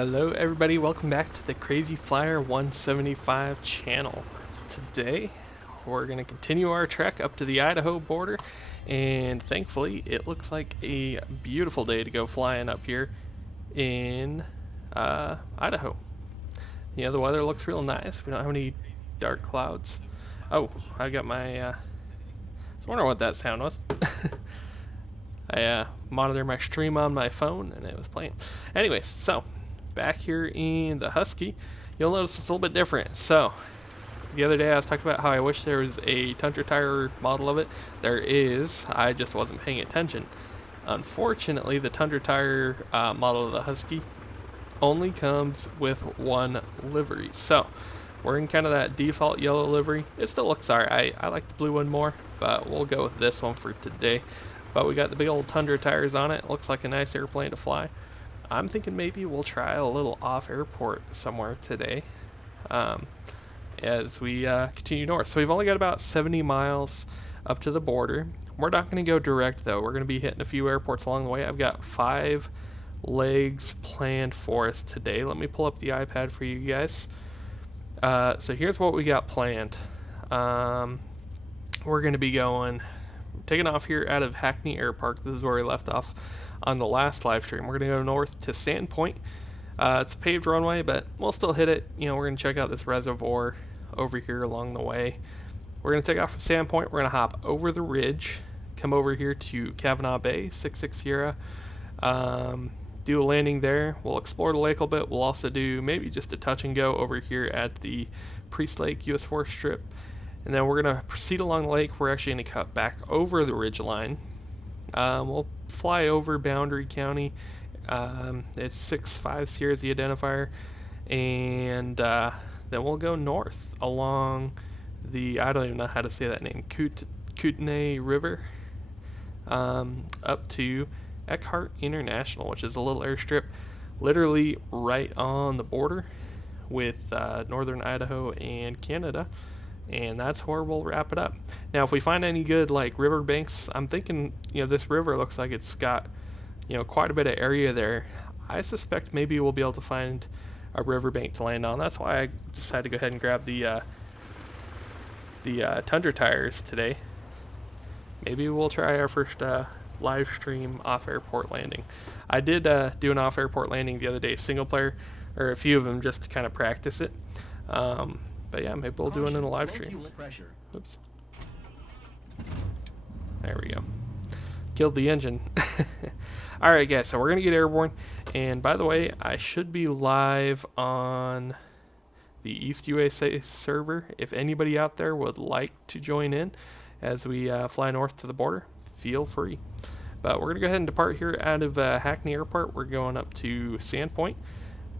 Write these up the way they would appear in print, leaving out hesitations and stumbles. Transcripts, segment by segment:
Hello everybody, welcome back to the Crazy Flyer 175 channel. Today we're going to continue our trek up to the Idaho border, and thankfully it looks like a beautiful day to go flying up here in Idaho. You know, the weather looks real nice. We don't have any dark clouds. Oh, I got my I was wondering what that sound was. I monitor my stream on my phone and it was playing. Anyways, so back here in the Husky, you'll notice it's a little bit different. So the other day I was talking about how I wish there was a Tundra Tire model of it. There is, I just wasn't paying attention. Unfortunately, the Tundra Tire model of the Husky only comes with one livery. So we're in kind of that default yellow livery. It still looks alright. I like the blue one more, but we'll go with this one for today. But we got the big old Tundra tires on it. Looks like a nice airplane to fly. I'm thinking maybe we'll try a little off-airport somewhere today as we continue north. So we've only got about 70 miles up to the border. We're not going to go direct, though. We're going to be hitting a few airports along the way. I've got 5 legs planned for us today. Let me pull up the iPad for you guys. So here's what we got planned. We're going to be taking off here out of Hackney Air Park. This is where we left off on the last live stream. We're going to go north to Sandpoint. It's a paved runway, but we'll still hit it. You know, we're going to check out this reservoir over here along the way. We're going to take off from Sandpoint. We're going to hop over the ridge, come over here to Kavanaugh Bay, 66 Sierra. Do a landing there. We'll explore the lake a little bit. We'll also do maybe just a touch and go over here at the Priest Lake US Forest Strip. And then we're going to proceed along the lake. We're actually going to cut back over the ridge line. We'll fly over Boundary County. It's 6-5 Sierra's the identifier. And then we'll go north along the, I don't even know how to say that name, Kootenai River, up to Eckhart International, which is a little airstrip literally right on the border with northern Idaho and Canada. And that's where we'll wrap it up. Now, if we find any good, like, river banks, I'm thinking, you know, this river looks like it's got, you know, quite a bit of area there. I suspect maybe we'll be able to find a riverbank to land on. That's why I decided to go ahead and grab the Tundra tires today. Maybe we'll try our first live stream off-airport landing. I did do an off-airport landing the other day, single player, or a few of them, just to kind of practice it. But yeah, maybe we'll do it in a live stream. Oops. There we go. Killed the engine. Alright guys, so we're going to get airborne. And by the way, I should be live on the East USA server. If anybody out there would like to join in as we fly north to the border, feel free. But we're going to go ahead and depart here out of Hackney Airport. We're going up to Sandpoint.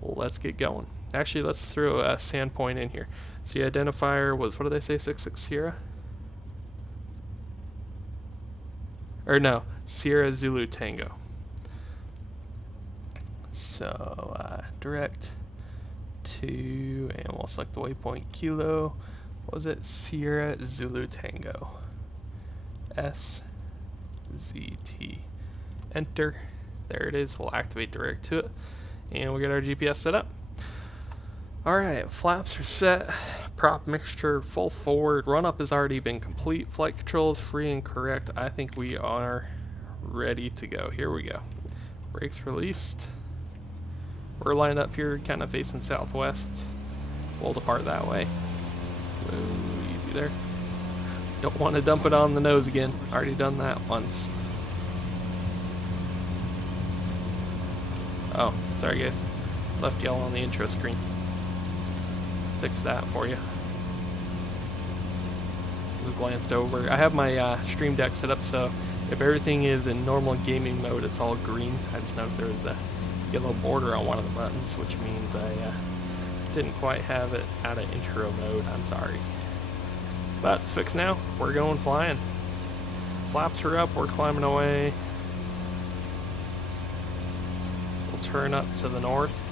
Well, let's get going. Actually, let's throw a Sandpoint in here. So the identifier was, what did I say, 66 Sierra? Or no, Sierra Zulu Tango. So direct to, and we'll select the waypoint Kilo. What was it? Sierra Zulu Tango. SZT. Enter. There it is. We'll activate direct to it. And we'll get our GPS set up. Alright, flaps are set, prop mixture full forward, run up has already been complete, flight control is free and correct. I think we are ready to go. Here we go. Brakes released. We're lined up here kind of facing southwest. We'll depart that way. Whoa, easy there. Don't want to dump it on the nose again. Already done that once. Oh, sorry guys. Left y'all on the intro screen. Fix that for you. Just glanced over. I have my stream deck set up so if everything is in normal gaming mode, it's all green. I just noticed there was a yellow border on one of the buttons, which means I didn't quite have it out of intro mode. I'm sorry. But it's fixed now. We're going flying. Flaps are up. We're climbing away. We'll turn up to the north.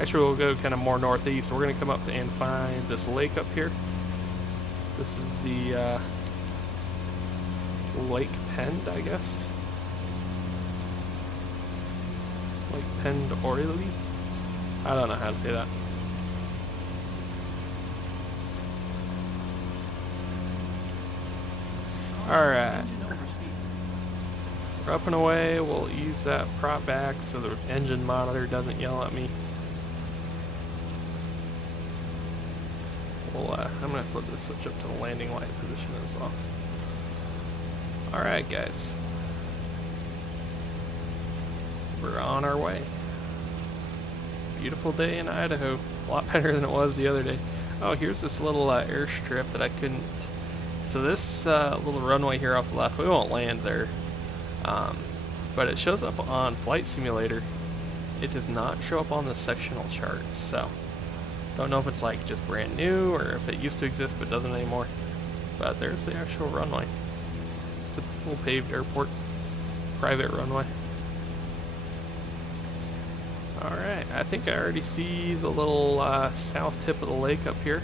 Actually, we'll go kind of more northeast. We're going to come up and find this lake up here. This is the Lake Pend, I guess. Lake Pend Oily. I don't know how to say that. Alright. We're up and away. We'll ease that prop back so the engine monitor doesn't yell at me. I'm going to flip this switch up to the landing light position as well. Alright, guys. We're on our way. Beautiful day in Idaho. A lot better than it was the other day. Oh, here's this little airstrip that I couldn't... So this little runway here off the left, we won't land there. But it shows up on Flight Simulator. It does not show up on the sectional chart, so... Don't know if it's like just brand new or if it used to exist but doesn't anymore. But there's the actual runway. It's a little paved airport. Private runway. Alright, I think I already see the little south tip of the lake up here.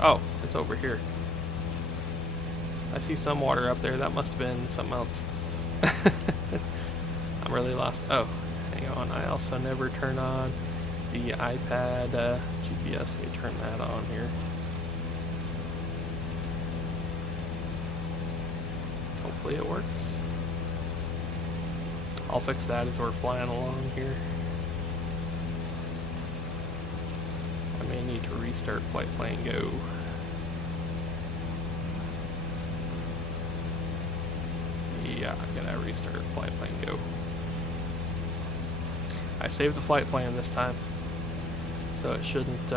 Oh, it's over here. I see some water up there. That must have been something else. I'm really lost. Oh, hang on. I also never turn on the iPad GPS. Let me turn that on here. Hopefully it works. I'll fix that as we're flying along here. I may need to restart Flight Plan Go. Yeah, I'm gonna restart Flight Plan Go. I saved the flight plan this time, so it shouldn't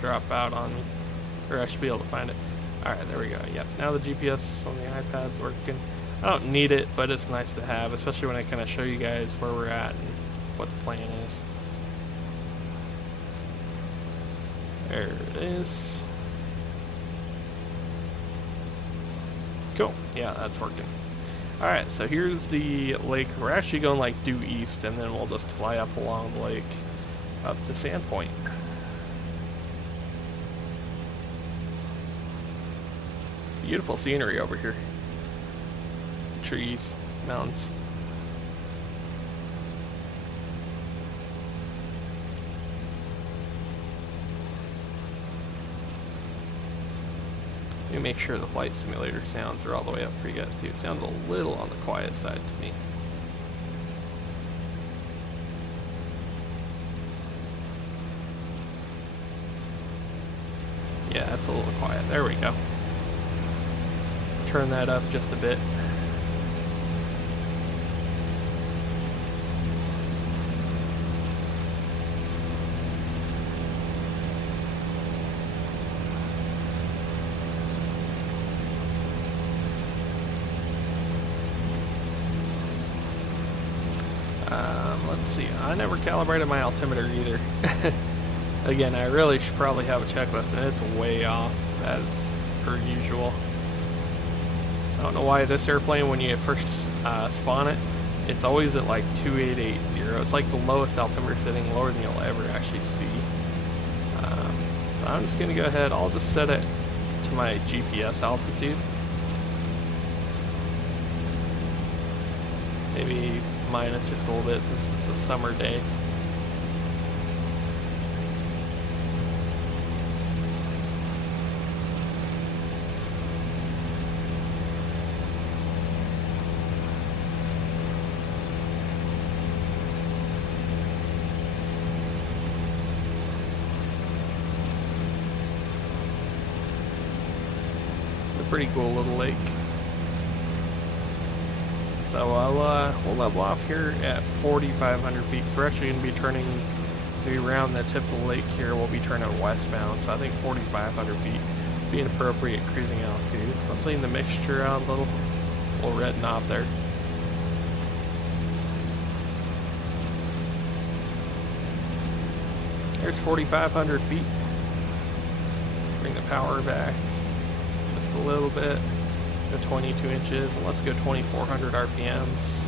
drop out on me, or I should be able to find it. All right, there we go. Yep. Now the GPS on the iPad's working. I don't need it, but it's nice to have, especially when I kind of show you guys where we're at and what the plan is. There it is. Cool. Yeah, that's working. Alright, so here's the lake. We're actually going like due east, and then we'll just fly up along the lake up to Sandpoint. Beautiful scenery over here. Trees, mountains. Let me make sure the flight simulator sounds are all the way up for you guys too. It sounds a little on the quiet side to me. Yeah, it's a little quiet. There we go. Turn that up just a bit. Let's see, I never calibrated my altimeter either. Again, I really should probably have a checklist, and it's way off as per usual. I don't know why this airplane, when you first spawn it, it's always at like 2880. It's like the lowest altimeter setting, lower than you'll ever actually see. So I'm just going to go ahead, I'll just set it to my GPS altitude. Maybe minus just a little bit since it's a summer day. It's a pretty cool little lake. So we'll level off here at 4,500 feet. So we're actually going to be turning, to be around the tip of the lake here, we'll be turning westbound. So I think 4,500 feet be an appropriate cruising altitude. Let's lean the mixture out a little red knob there. There's 4,500 feet. Bring the power back just a little bit. 22 inches, and let's go 2,400 RPMs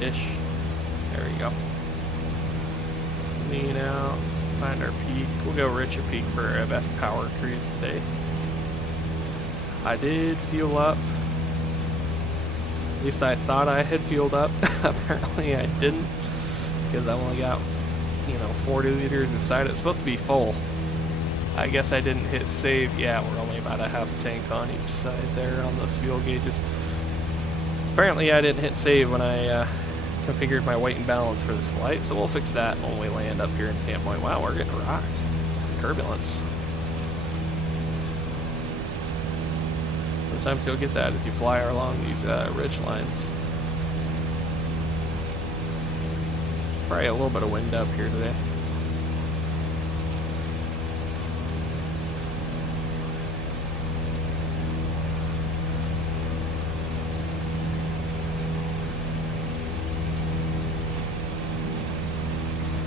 ish. There we go. Lean out, find our peak. We'll go rich at peak for our best power cruise today. I did fuel up At least I thought I had fueled up. Apparently I didn't, because I only got 40 liters inside. It's supposed to be full. I guess I didn't hit save. Yeah, we're only about a half a tank on each side there on those fuel gauges. Apparently I didn't hit save when I configured my weight and balance for this flight, so we'll fix that when we land up here in Sandpoint. Wow, we're getting rocked. Some turbulence. Sometimes you'll get that as you fly along these ridge lines. Probably a little bit of wind up here today.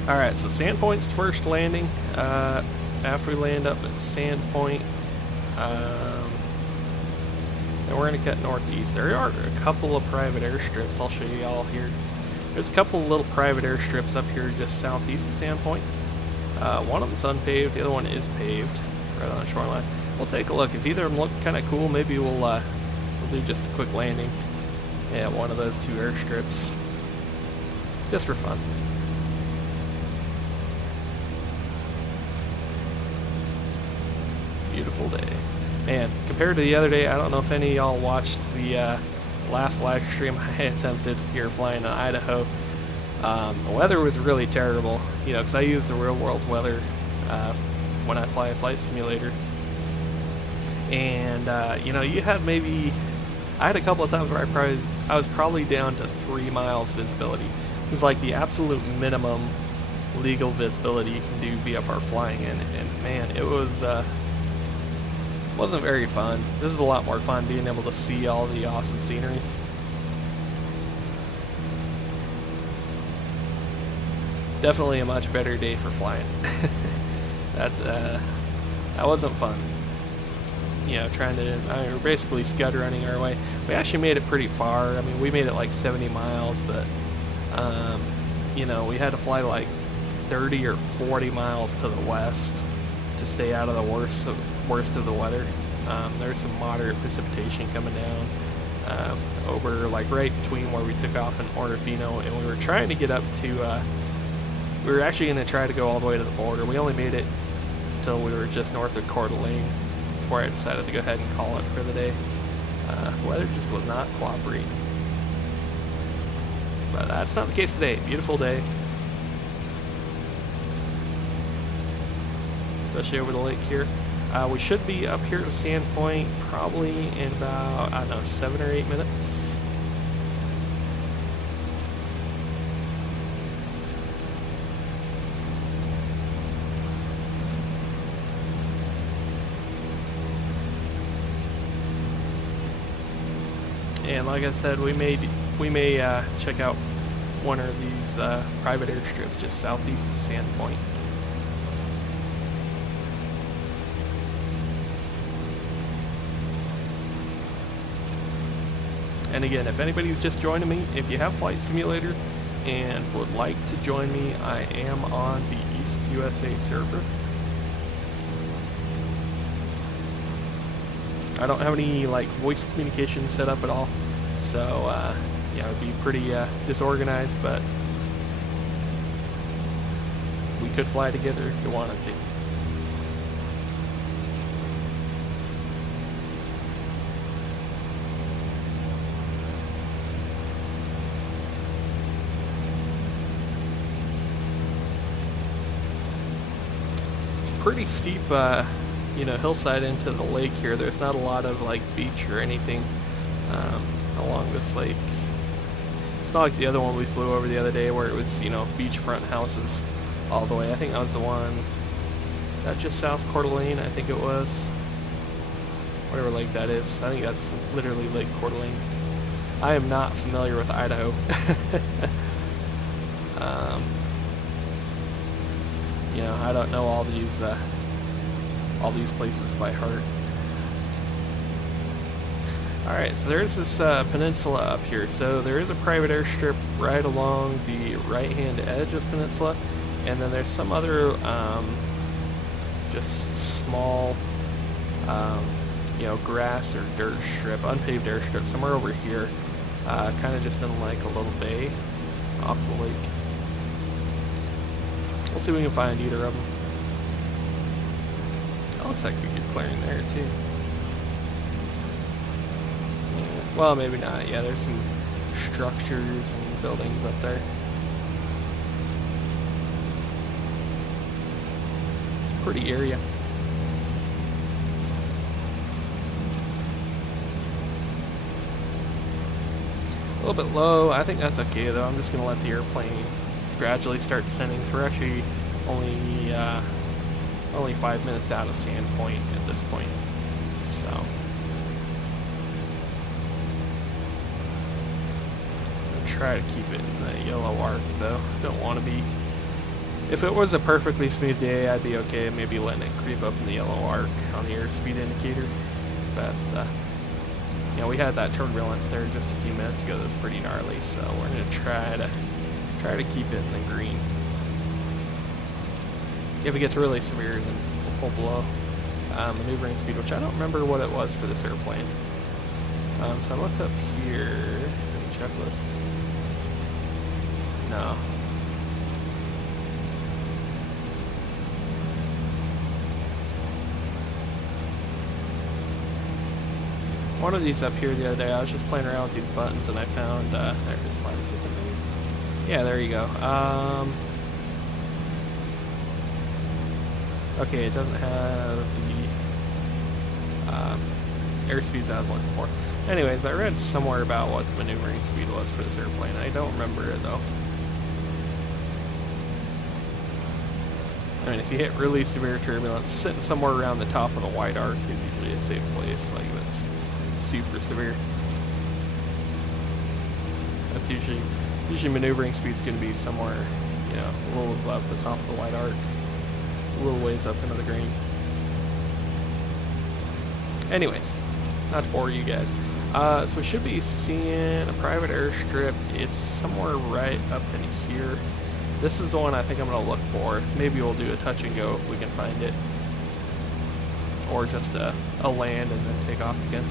Alright, so Sandpoint's first landing. After we land up at Sandpoint, then we're going to cut northeast. There are a couple of private airstrips I'll show you all here. There's a couple of little private airstrips up here just southeast of Sandpoint. One of them's unpaved, the other one is paved, right on the shoreline. We'll take a look. If either of them look kind of cool, maybe we'll do just a quick landing at one of those two airstrips, just for fun. Beautiful day. Man, compared to the other day, I don't know if any of y'all watched the last live stream I attempted here flying in Idaho. The weather was really terrible, because I use the real world weather when I fly a flight simulator. And, you had I had a couple of times where I was probably down to 3 miles visibility. It was like the absolute minimum legal visibility you can do VFR flying in, and man, it wasn't very fun. This is a lot more fun being able to see all the awesome scenery. Definitely a much better day for flying. That wasn't fun. We're basically scud running our way. We actually made it pretty far. I mean, we made it like 70 miles, but we had to fly like 30 or 40 miles to the west to stay out of the worst of the weather. There's some moderate precipitation coming down over like right between where we took off in Ortofino, and we were trying to get up to we were actually going to try to go all the way to the border. We only made it until we were just north of Coeur d'Alene before I decided to go ahead and call it for the day. Weather just was not cooperating, but that's not the case today. Beautiful day, especially over the lake here. We should be up here at Sandpoint probably in about, 7 or 8 minutes. And like I said, we may check out one of these private airstrips just southeast of Sandpoint. And again, if anybody's just joining me, if you have Flight Simulator and would like to join me, I am on the East USA server. I don't have any voice communication set up at all, so it would be pretty disorganized, but we could fly together if you wanted to. Pretty steep hillside into the lake here. There's not a lot of beach or anything along this lake. It's not like the other one we flew over the other day where it was beachfront houses all the way. I think that was the one that just south Coeur d'Alene, I think it was, whatever lake that is. I think that's literally Lake Coeur d'Alene. I am not familiar with Idaho. I don't know all these places by heart. Alright, so there's this peninsula up here. So there is a private airstrip right along the right-hand edge of the peninsula, and then there's some other just small grass or dirt strip, unpaved airstrip somewhere over here kind of just in like a little bay off the lake. We'll see if we can find either of them. It looks like a good clearing there too. Yeah, well, maybe not. Yeah, there's some structures and buildings up there. It's a pretty area. A little bit low. I think that's okay though. I'm just gonna let the airplane gradually start descending. So we're actually only 5 minutes out of Sand Point at this point. So I'm gonna try to keep it in the yellow arc though. Don't want to be. If it was a perfectly smooth day, I'd be okay maybe letting it creep up in the yellow arc on the airspeed indicator. But you know, we had that turbulence there just a few minutes ago that's pretty gnarly, so we're gonna try to keep it in the green. If it gets really severe, then we'll pull below maneuvering speed, which I don't remember what it was for this airplane. So I looked up here in the checklist. No. One of these up here the other day, I was just playing around with these buttons and I found, there it is, flight assistant maybe? Yeah, there you go. Okay, it doesn't have the airspeeds I was looking for. Anyways, I read somewhere about what the maneuvering speed was for this airplane. I don't remember it though. I mean, if you hit really severe turbulence, sitting somewhere around the top of the wide arc is usually a safe place. Like, that's super severe. That's usually maneuvering speed's going to be somewhere, you know, a little above the top of the wide arc, a little ways up into the green. Anyways, not to bore you guys. So we should be seeing a private airstrip. It's somewhere right up in here. This is the one I think I'm going to look for. Maybe we'll do a touch and go if we can find it. Or just a land and then take off again.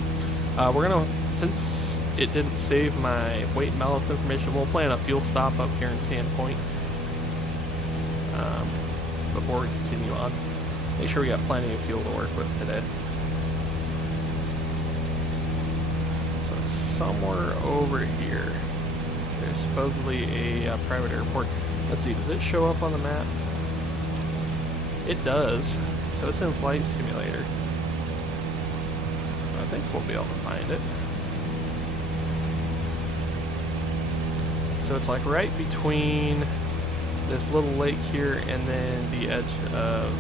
We're going to, since it didn't save my weight and balance information, we'll plan a fuel stop up here in Sand Point before we continue on. Make sure we got plenty of fuel to work with today. So it's somewhere over here. There's supposedly a private airport. Let's see, does it show up on the map? It does. So it's in Flight Simulator. I think we'll be able to find it. So it's like right between this little lake here and then the edge of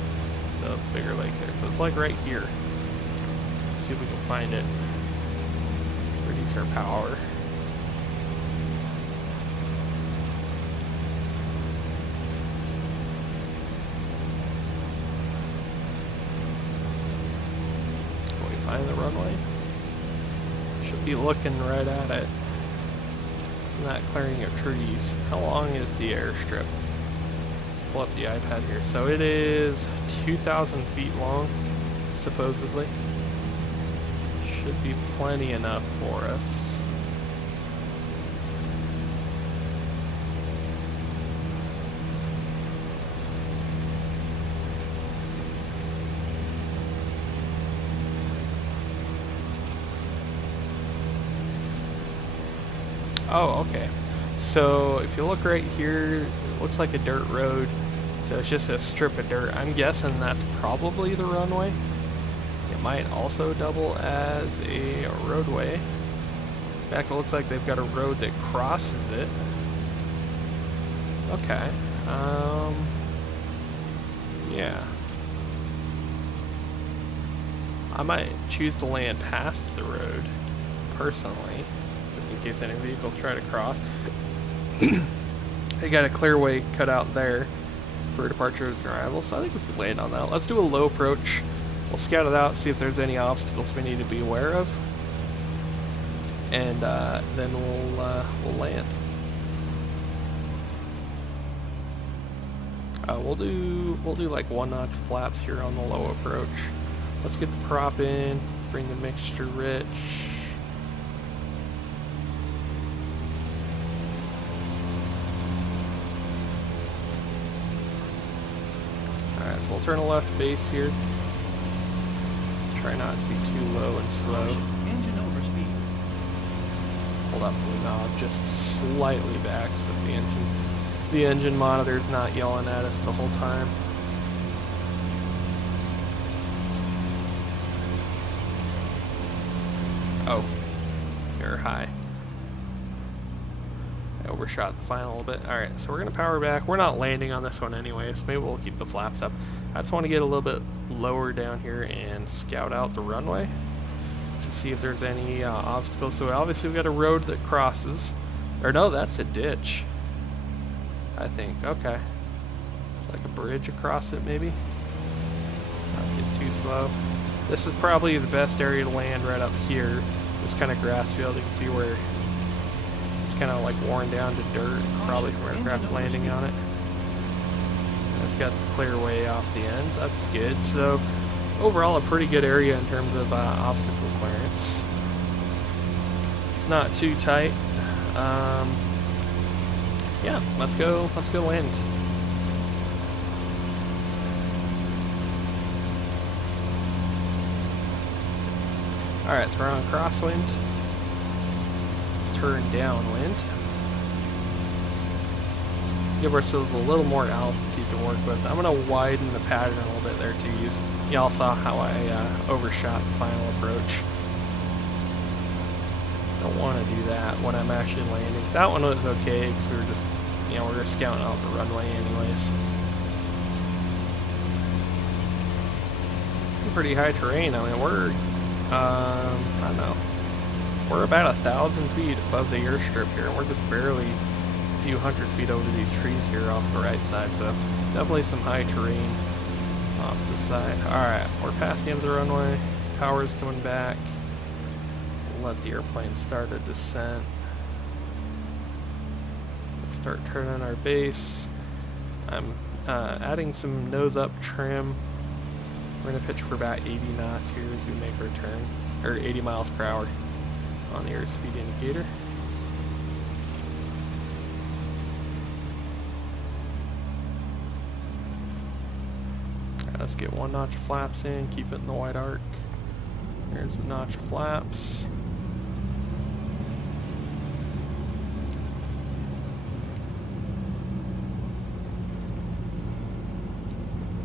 the bigger lake there. So it's like right here. Let's see if we can find it. Reduce our power. Find the runway. Should be looking right at it. Not clearing of trees. How long is the airstrip? Pull up the iPad here. So it is 2,000 feet long, supposedly. Should be plenty enough for us. Oh, okay. So if you look right here, it looks like a dirt road. So it's just a strip of dirt. I'm guessing that's probably the runway. It might also double as a roadway. In fact, it looks like they've got a road that crosses it. Okay. Yeah. I might choose to land past the road, personally. In case any vehicles try to cross. They got a clear way cut out there for departures and arrivals, so I think we could land on that. Let's do a low approach. We'll scout it out, see if there's any obstacles we need to be aware of, and then we'll land. We'll do like 1 notch flaps here on the low approach. Let's get the prop in, bring the mixture rich. so we'll turn a left base here. Let's try not to be too low and slow. Engine overspeed. Hold up the knob just slightly back so the engine monitor's not yelling at us the whole time. Oh, you're high. I overshot the final a little bit. Alright, so we're going to power back. We're not landing on this one anyway, so maybe we'll keep the flaps up. I just want to get a little bit lower down here and scout out the runway to see if there's any obstacles. So obviously we've got a road that crosses. Or no, that's a ditch, I think. Okay. It's like a bridge across it, maybe. Not get too slow. This is probably the best area to land right up here. This kind of grass field, you can see where it's kind of like worn down to dirt, probably from aircraft landing on it. And it's got the clear way off the end. That's good. So overall, a pretty good area in terms of obstacle clearance. It's not too tight. Yeah, let's go land. Alright, so we're on crosswind. Turn downwind. Give ourselves a little more altitude to work with. I'm going to widen the pattern a little bit there too. Y'all saw how I overshot the final approach. Don't want to do that when I'm actually landing. That one was okay because we were just, we were scouting out the runway anyways. It's some pretty high terrain. I mean, we're I don't know. We're about 1,000 feet above the airstrip here, and we're just barely a few hundred feet over these trees here off the right side, so definitely some high terrain off the side. Alright, we're past the end of the runway. Power's coming back. We'll let the airplane start a descent. We'll start turning our base. I'm adding some nose-up trim. We're going to pitch for about 80 knots here as we make our turn, or 80 miles per hour on the airspeed indicator. Alright, let's get one notch of flaps in, keep it in the white arc. There's a notch of flaps.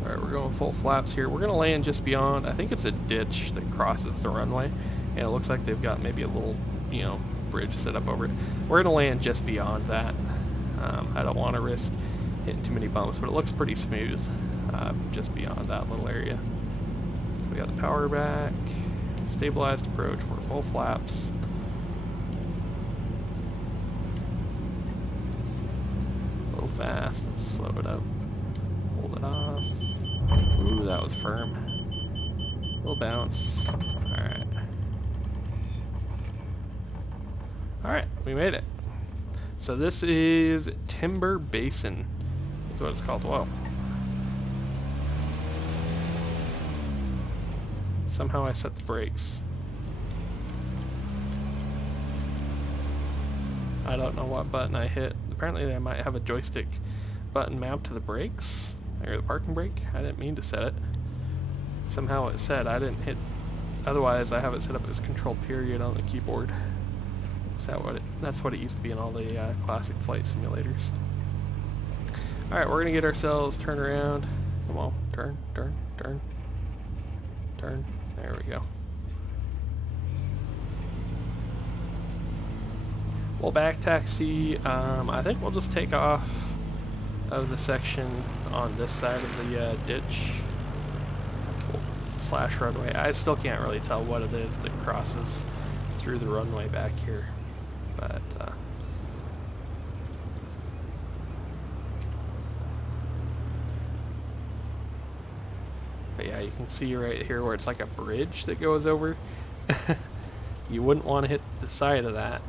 Alright, we're going full flaps here. We're going to land just beyond, I think it's a ditch that crosses the runway. And it looks like they've got maybe a little, bridge set up over it. We're going to land just beyond that. I don't want to risk hitting too many bumps, but it looks pretty smooth just beyond that little area. So we got the power back, stabilized approach, we're full flaps. A little fast, let's slow it up. Hold it off. Ooh, that was firm. A little bounce. Alright. Alright, we made it. So this is Timber Basin, is what it's called. Whoa. Somehow I set the brakes. I don't know what button I hit. Apparently I might have a joystick button mapped to the brakes, or the parking brake. I didn't mean to set it. Somehow it said I didn't hit. Otherwise I have it set up as control period on the keyboard. Is that what that's what it used to be in all the classic flight simulators. Alright, we're gonna get ourselves turned around. Come on, turn, turn, turn, turn. There we go. We'll back taxi. I think we'll just take off of the section on this side of the ditch slash runway. I still can't really tell what it is that crosses through the runway back here, but yeah, you can see right here where it's like a bridge that goes over. You wouldn't want to hit the side of that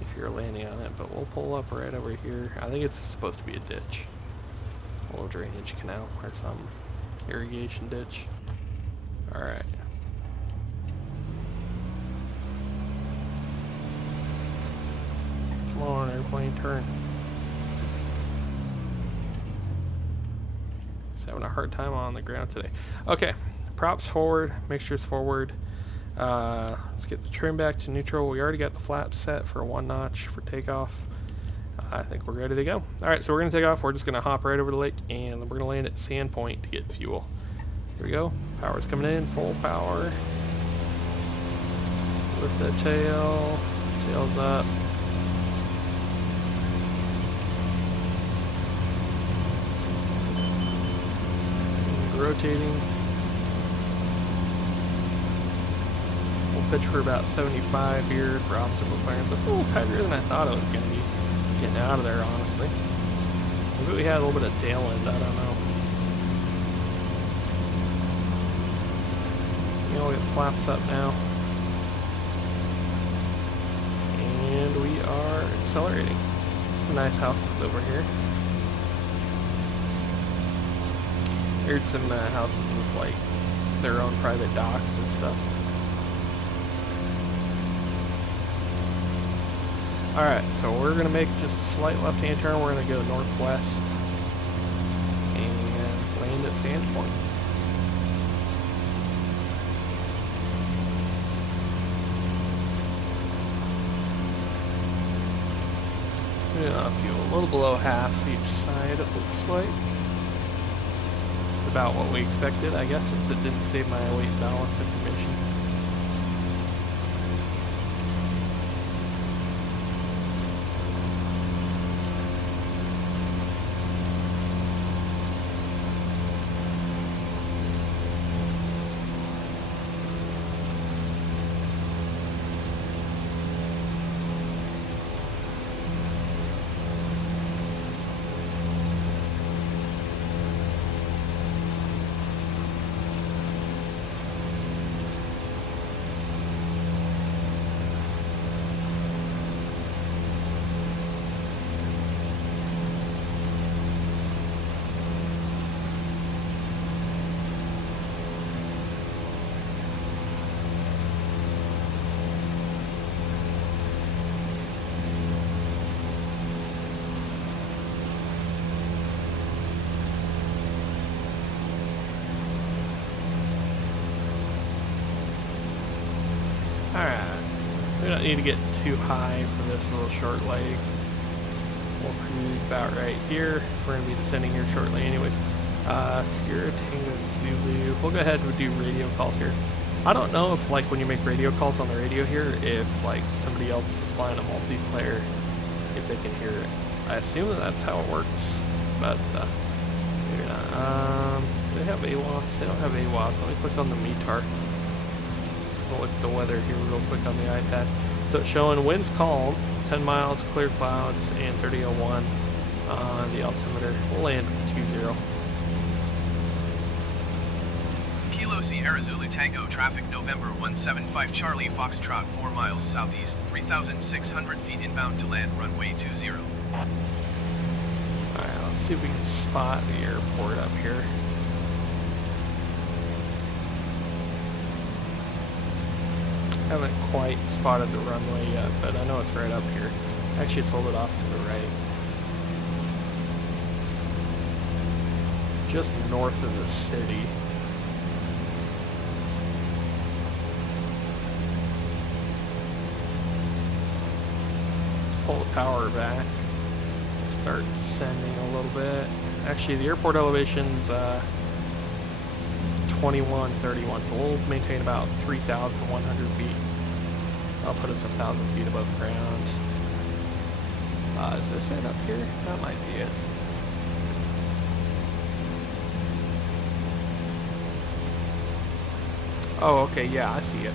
if you're landing on it, but we'll pull up right over here. I think it's supposed to be a ditch. A little drainage canal or some irrigation ditch. Alright. Come on, airplane, turn. Just having a hard time on the ground today. Okay, props forward, mixtures forward. Let's get the trim back to neutral. We already got the flaps set for 1 notch for takeoff. I think we're ready to go. Alright, so we're going to take off. We're just going to hop right over the lake, and we're going to land at Sandpoint to get fuel. Here we go. Power's coming in, full power. Lift that tail. Tail's up. And rotating. We'll pitch for about 75 here for optimal clearance. That's a little tighter than I thought it was going to be. Getting out of there, honestly. Maybe we had a little bit of tail end, I don't know. We'll get the flaps up now. And we are accelerating. Some nice houses over here. Here's some houses with like their own private docks and stuff. Alright, so we're going to make just a slight left-hand turn. We're going to go northwest and land at Sandpoint. Fuel a little below half each side, it looks like. It's about what we expected, I guess, since it didn't save my weight balance information. Alright, we don't need to get too high for this little short leg. We'll cruise about right here. We're going to be descending here shortly anyways. Sierra Tango Zulu. We'll go ahead and do radio calls here. I don't know if like when you make radio calls on the radio here, if like somebody else is flying a multiplayer, if they can hear it. I assume that that's how it works, but maybe not. Do they have AWOS? They don't have AWOS. Let me click on the METAR. Look at the weather here real quick on the iPad. So it's showing winds calm, 10 miles, clear clouds, and 3001 on the altimeter. We'll land 20. Kilo Sierra Zulu Tango traffic November 175 Charlie Foxtrot 4 miles southeast, 3,600 feet inbound to land runway 20. Alright, let's see if we can spot the airport up here. Haven't quite spotted the runway yet, but I know it's right up here. Actually, it's a little bit off to the right. Just north of the city. Let's pull the power back. Start descending a little bit. Actually, the airport elevation's 2131, so we'll maintain about 3,100 feet. That'll put us 1,000 feet above ground. Is this it up here? That might be it. Oh, okay, yeah, I see it.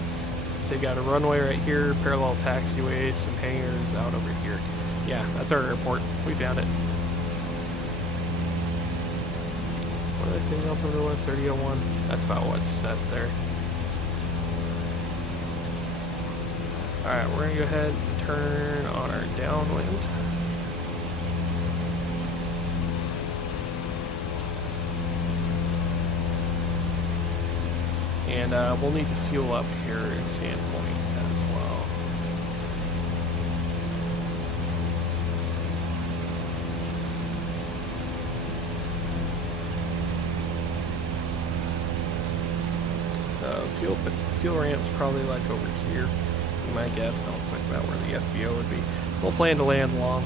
So you got a runway right here, parallel taxiway, some hangars out over here. Yeah, that's our airport. We found it. What did I say the altimeter was? 3001? That's about what's set there. Alright, we're going to go ahead and turn on our downwind. And we'll need to fuel up here at Sandpoint as well. fuel ramp's probably like over here. My guess. That looks like about where the FBO would be. We'll plan to land long.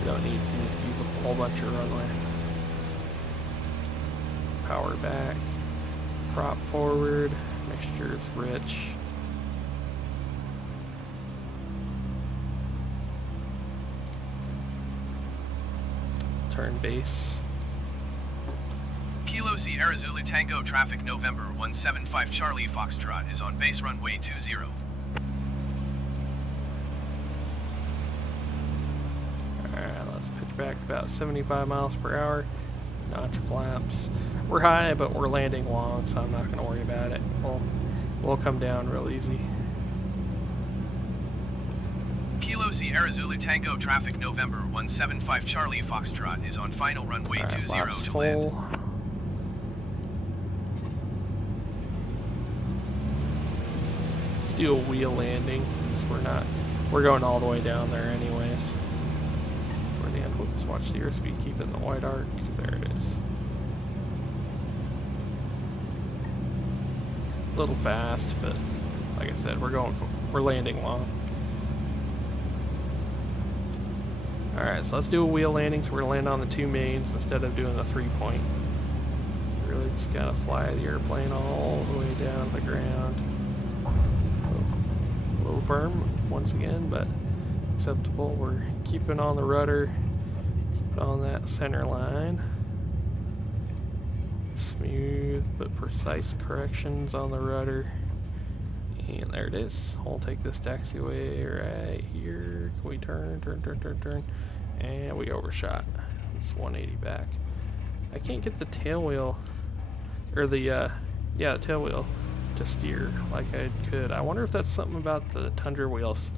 We don't need to use a whole bunch of runway. Power back. Prop forward. Mixture is rich. Turn base. Kilo Sierra Zulu Tango traffic November 175 Charlie Foxtrot is on base runway 20. Alright, let's pitch back about 75 miles per hour. Notch flaps. We're high, but we're landing long, so I'm not going to worry about it. We'll come down real easy. Kilo Sierra Zulu Tango traffic November 175 Charlie Foxtrot is on final runway 20 flaps to full. land. Let's do a wheel landing, because we're going all the way down there anyways. Whoops, watch the airspeed, keep it in the wide arc. There it is. A little fast, but like I said, we're landing long. Alright, so let's do a wheel landing. So we're gonna land on the 2 mains instead of doing the 3-point. Really just gotta fly the airplane all the way down to the ground. A little firm once again, but acceptable. We're keeping on the rudder. Keep it on that center line. Smooth but precise corrections on the rudder. And there it is. We'll take this taxiway right here. Can we turn? And we overshot. It's 180 back. I can't get the tail wheel, or the tail wheel to steer like I could. I wonder if that's something about the Tundra wheels,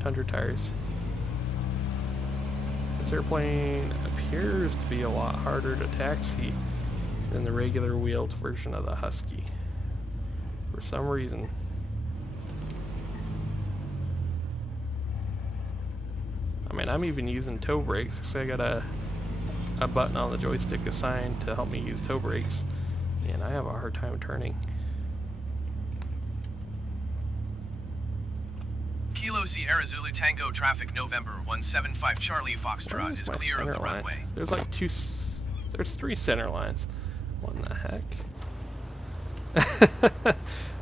Tundra tires. This airplane appears to be a lot harder to taxi than the regular wheeled version of the Husky, for some reason. I mean, I'm even using toe brakes because I got a button on the joystick assigned to help me use toe brakes, and I have a hard time turning. Kilo Sierra Zulu Tango traffic November 175 Charlie Foxtrot is clear of the runway. There's like there's 3 center lines. What in the heck?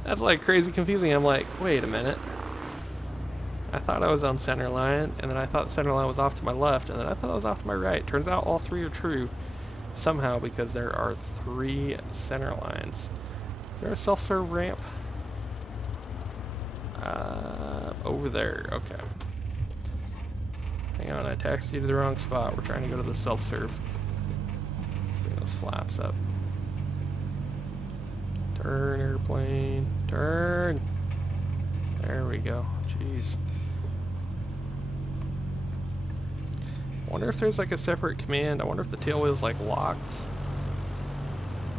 That's like crazy confusing. I'm like, wait a minute. I thought I was on center line, and then I thought center line was off to my left, and then I thought it was off to my right. Turns out all 3 are true somehow because there are 3 center lines. Is there a self-serve ramp? Over there. Okay. Hang on, I taxied to the wrong spot. We're trying to go to the self-serve. Bring those flaps up. Turn, airplane. Turn. There we go. Jeez. I wonder if there's like a separate command. I wonder if the tail wheel's like locked.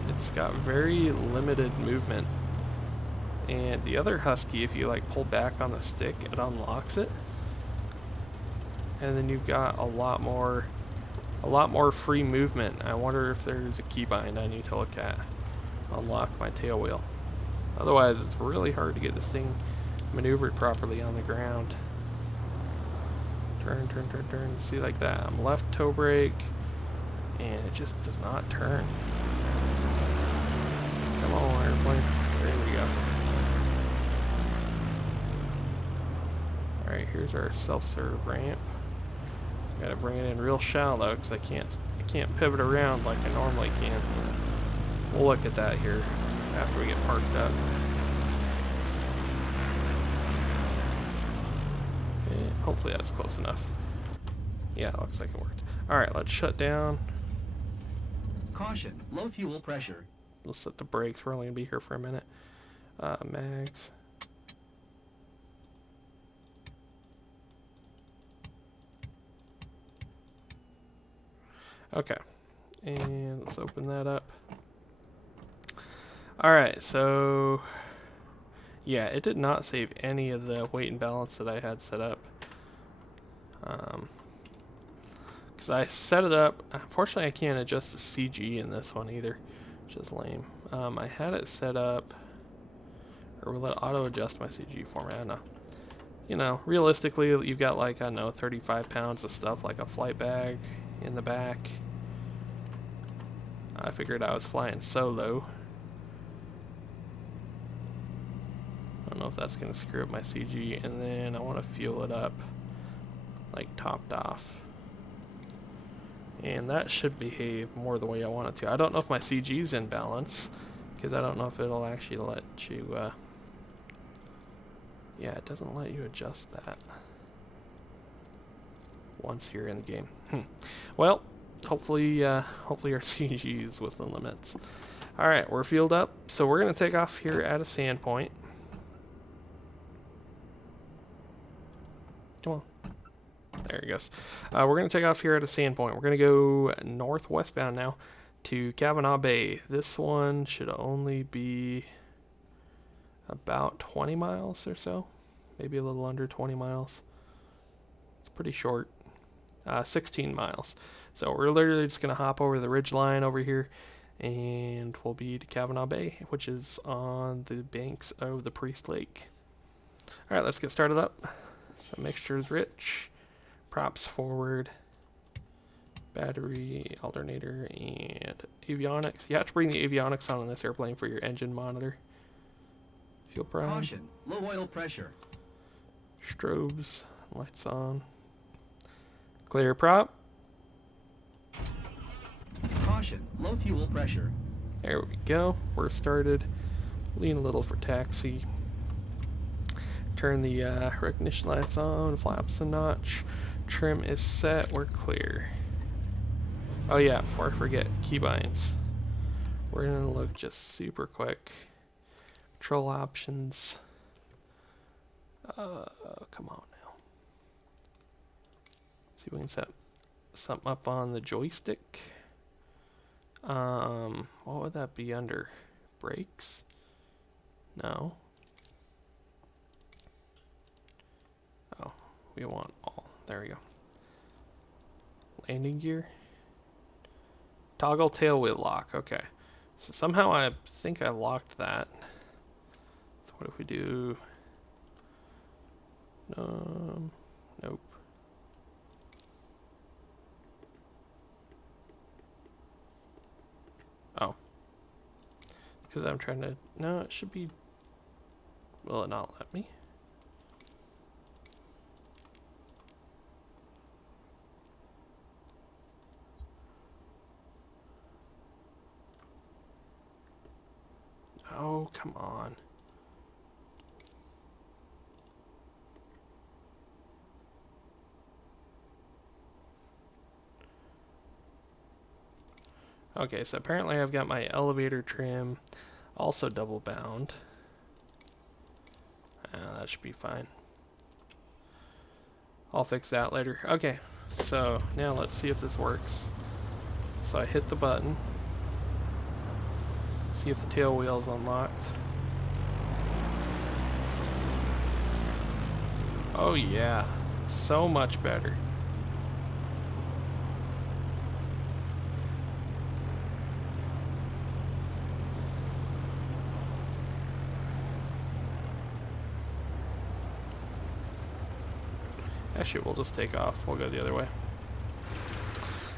It's got very limited movement. And the other Husky, if you like pull back on the stick, it unlocks it. And then you've got a lot more free movement. I wonder if there's a keybind I need to look at. Unlock my tail wheel. Otherwise, it's really hard to get this thing maneuvered properly on the ground. Turn. See, like that. I'm left toe brake, and it just does not turn. Come on, airplane. There we go. Alright, here's our self-serve ramp. Gotta bring it in real shallow because I can't pivot around like I normally can. We'll look at that here after we get parked up. And hopefully that's close enough. Yeah, looks like it worked. Alright, let's shut down. Caution, low fuel pressure. Let's set the brakes. We're only gonna be here for a minute. Mags. Okay, and let's open that up. Alright, so yeah, it did not save any of the weight and balance that I had set up. Because I set it up. Unfortunately, I can't adjust the CG in this one either, which is lame. I had it set up, or will it auto adjust my CG for me? I don't know. You know, realistically, you've got like, I don't know, 35 pounds of stuff like a flight bag in the back. I figured I was flying solo. I don't know if that's going to screw up my CG, and then I want to fuel it up like topped off. And that should behave more the way I want it to. I don't know if my CG's in balance, because I don't know if it'll actually let you, yeah, it doesn't let you adjust that once you're in the game. Well, hopefully our CG is within limits. Alright, we're fueled up, so we're going to take off here at a sand point. Come on. There he goes. We're going to take off here at a sand point. We're going to go northwestbound now to Kavanaugh Bay. This one should only be about 20 miles or so. Maybe a little under 20 miles. It's pretty short. 16 miles. So we're literally just going to hop over the ridge line over here, and we'll be to Kavanaugh Bay, which is on the banks of the Priest Lake. Alright, let's get started up. So mixture is rich. Props forward, battery, alternator, and avionics. You have to bring the avionics on this airplane for your engine monitor. Fuel prime. Caution, low oil pressure. Strobes, lights on. Clear prop. Caution, low fuel pressure. There we go. We're started. Lean a little for taxi. Turn the recognition lights on, flaps a notch. Trim is set, we're clear. Oh yeah, before I forget, keybinds. We're gonna look just super quick. Control options. Come on now. See if we can set something up on the joystick. What would that be under? Brakes? No. Oh, we want all. There we go. Landing gear. Toggle tail wheel lock. Okay. So somehow I think I locked that. So what if we do... nope. Oh. Because I'm trying to... No, it should be... Will it not let me? Oh, come on. Okay, so apparently I've got my elevator trim also double bound. That should be fine. I'll fix that later. Okay, so now let's see if this works. So I hit the button. See if the tail wheel is unlocked. Oh yeah, so much better. Actually, we'll just take off. We'll go the other way.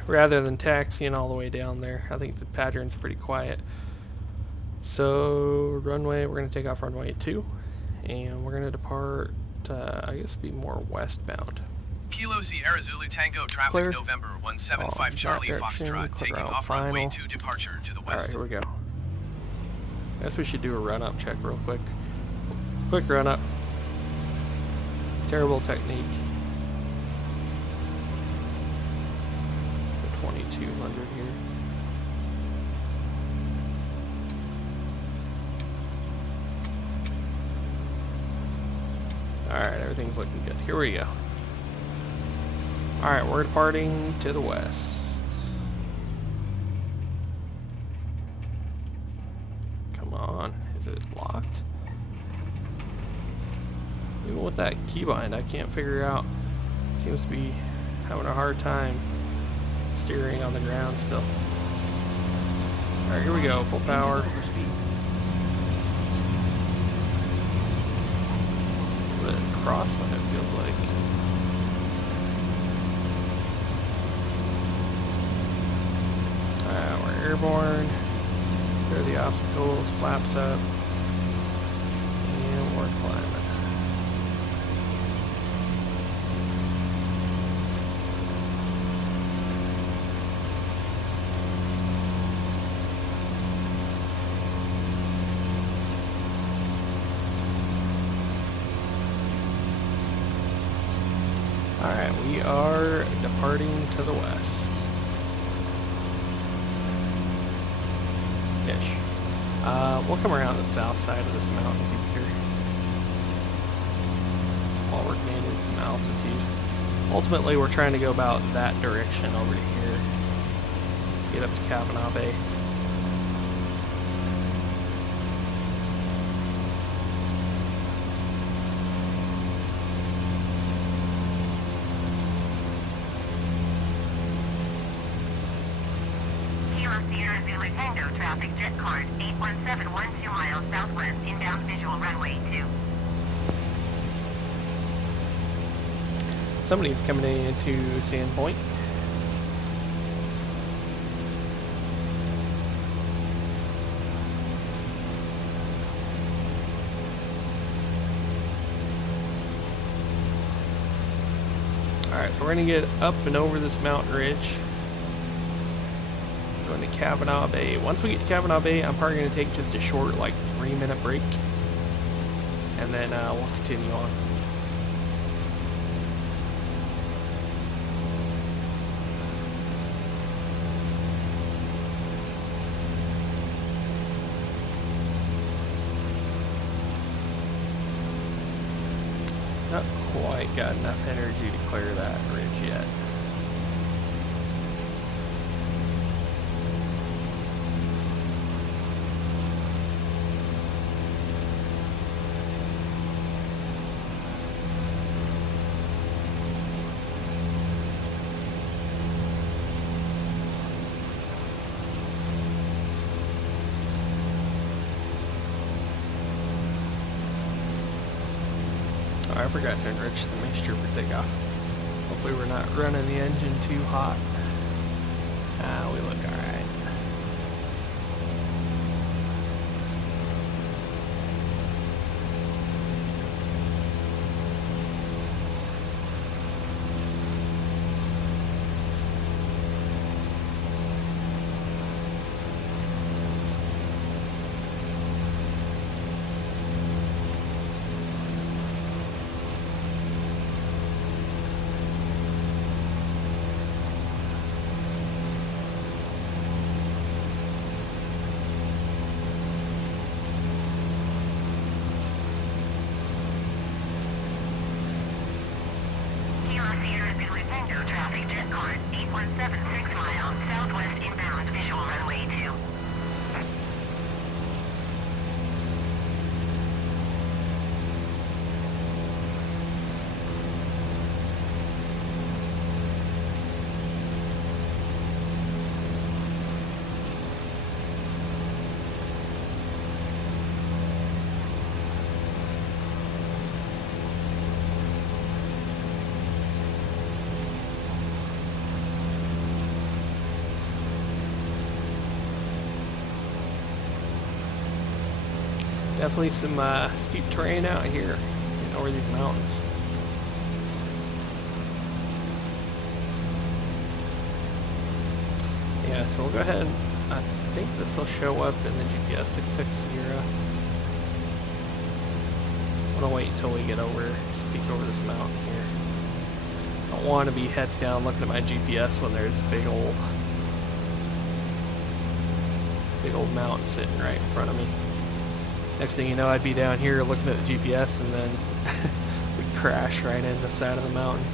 Rather than taxiing all the way down there. I think the pattern's pretty quiet. So, runway, we're going to take off runway 2. And we're going to depart, I guess, be more westbound. Kilo Sierra Zulu Tango traffic Clear. November 175 Charlie Foxtrot taking off runway 2 departure to the west. Alright, here we go. I guess we should do a run-up check real quick. Quick run-up. Terrible technique. 2200 here. Alright, everything's looking good. Here we go. Alright, we're departing to the west. Come on. Is it locked? Even with that keybind, I can't figure out. Seems to be having a hard time steering on the ground still. Alright, here we go. Full power. crosswind, it feels like. We're airborne. Clear the obstacles, flaps up. And we're climbing. Alright, we are departing to the west. Ish. We'll come around the south side of this mountain here while we're gaining some altitude. Ultimately, we're trying to go about that direction over here to get up to Kavanaugh Bay. Traffic jet card 81712 miles southwest inbound visual runway 2. Somebody's coming into Sandpoint. Alright, so we're going to get up and over this mountain ridge. Going to Kavanaugh Bay. Once we get to Kavanaugh Bay, I'm probably going to take just a short, like, 3-minute break. And then we'll continue on. Not quite got enough energy to clear that ridge yet. I forgot to enrich the mixture for takeoff. Hopefully we're not running the engine too hot. We look alright. Traffic jet card 8176 miles southwest inbound visual runway 2. Definitely some steep terrain out here, getting over these mountains. Yeah, so we'll go ahead. I think this will show up in the GPS 66 Sierra. I'm gonna wait until we get over, peek over this mountain here. I don't want to be heads down looking at my GPS when there's a big old mountain sitting right in front of me. Next thing you know, I'd be down here looking at the GPS and then we'd crash right into the side of the mountain.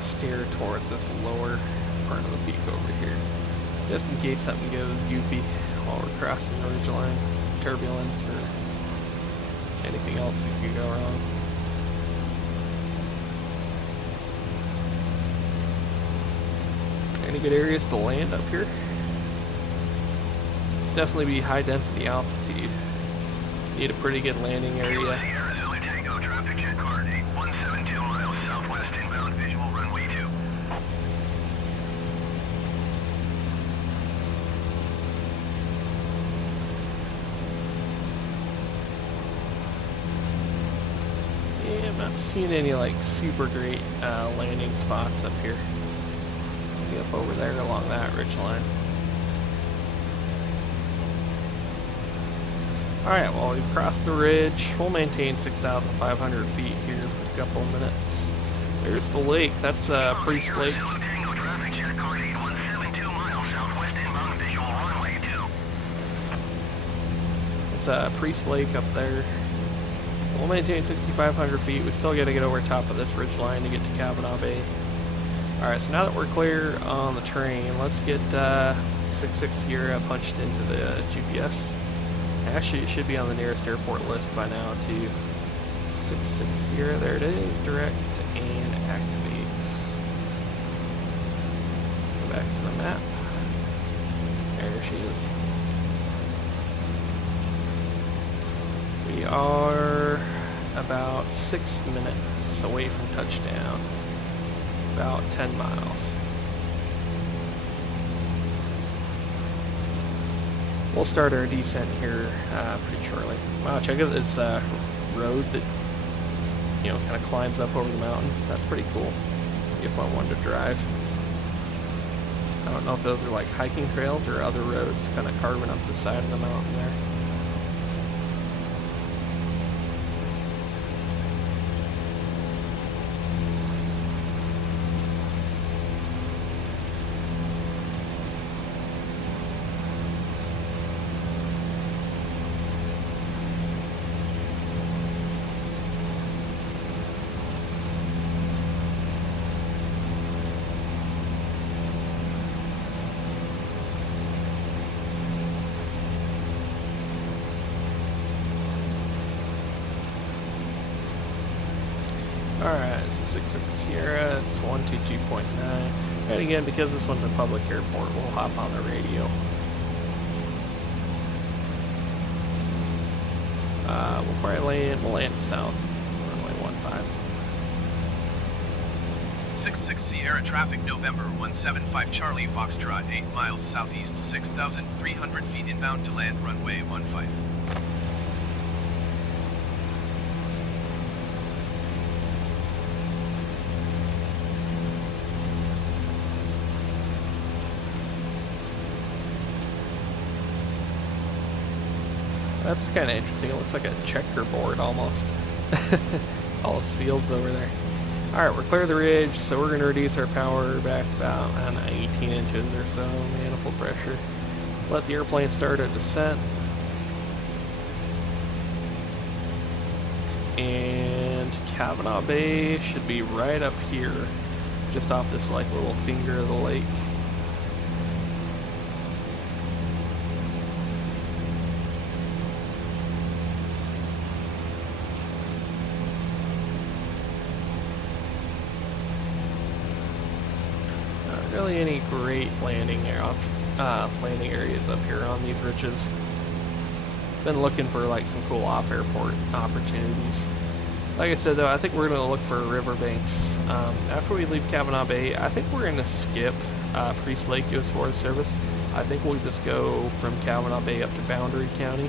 Steer toward this lower part of the peak over here. just in case something goes goofy while we're crossing the ridgeline, turbulence or anything else that could go wrong. Any good areas to land up here? It's definitely be high density altitude. Need a pretty good landing area. Sierra Zulu Tango, traffic jet card 8172 miles southwest inbound, visual runway 2. Yeah, I'm not seeing any like super great landing spots up here. Maybe up over there along that ridge line. Alright, well, we've crossed the ridge. We'll maintain 6,500 feet here for a couple of minutes. There's the lake. That's Priest Lake. Tango, traffic jet card 8172 miles southwest inbound, visual runway 2. It's Priest Lake up there. We'll maintain 6,500 feet. We still got to get over top of this ridge line to get to Kavanaugh Bay. Alright, so now that we're clear on the terrain, let's get 66 Sierra punched into the GPS. Actually, it should be on the nearest airport list by now, too. 66 Sierra, there it is. Direct and activate. Go back to the map. There she is. We are about 6 minutes away from touchdown. About 10 miles. We'll start our descent here pretty shortly. Wow, check out this road that, you know, kind of climbs up over the mountain. That's pretty cool. If I wanted to drive. I don't know if those are like hiking trails or other roads kind of carving up the side of the mountain there. Alright, so 66 Sierra, it's 122.9. And again, because this one's a public airport, we'll hop on the radio. We'll probably land south, runway 15. 66 Sierra traffic November 175 Charlie Foxtrot 8 miles southeast 6,300 feet inbound to land runway 15. That's kind of interesting. It looks like a checkerboard almost. All those fields over there. Alright, we're clear of the ridge, so we're going to reduce our power back to about, I don't know, 18 inches or so, manifold pressure. Let the airplane start a descent. And Kavanaugh Bay should be right up here, just off this like little finger of the lake. Really any great landing areas up here on these ridges. Been looking for like some cool off-airport opportunities. Like I said though, I think we're going to look for riverbanks. After we leave Kavanaugh Bay, I think we're going to skip Priest Lake U.S. Forest Service. I think we'll just go from Kavanaugh Bay up to Boundary County,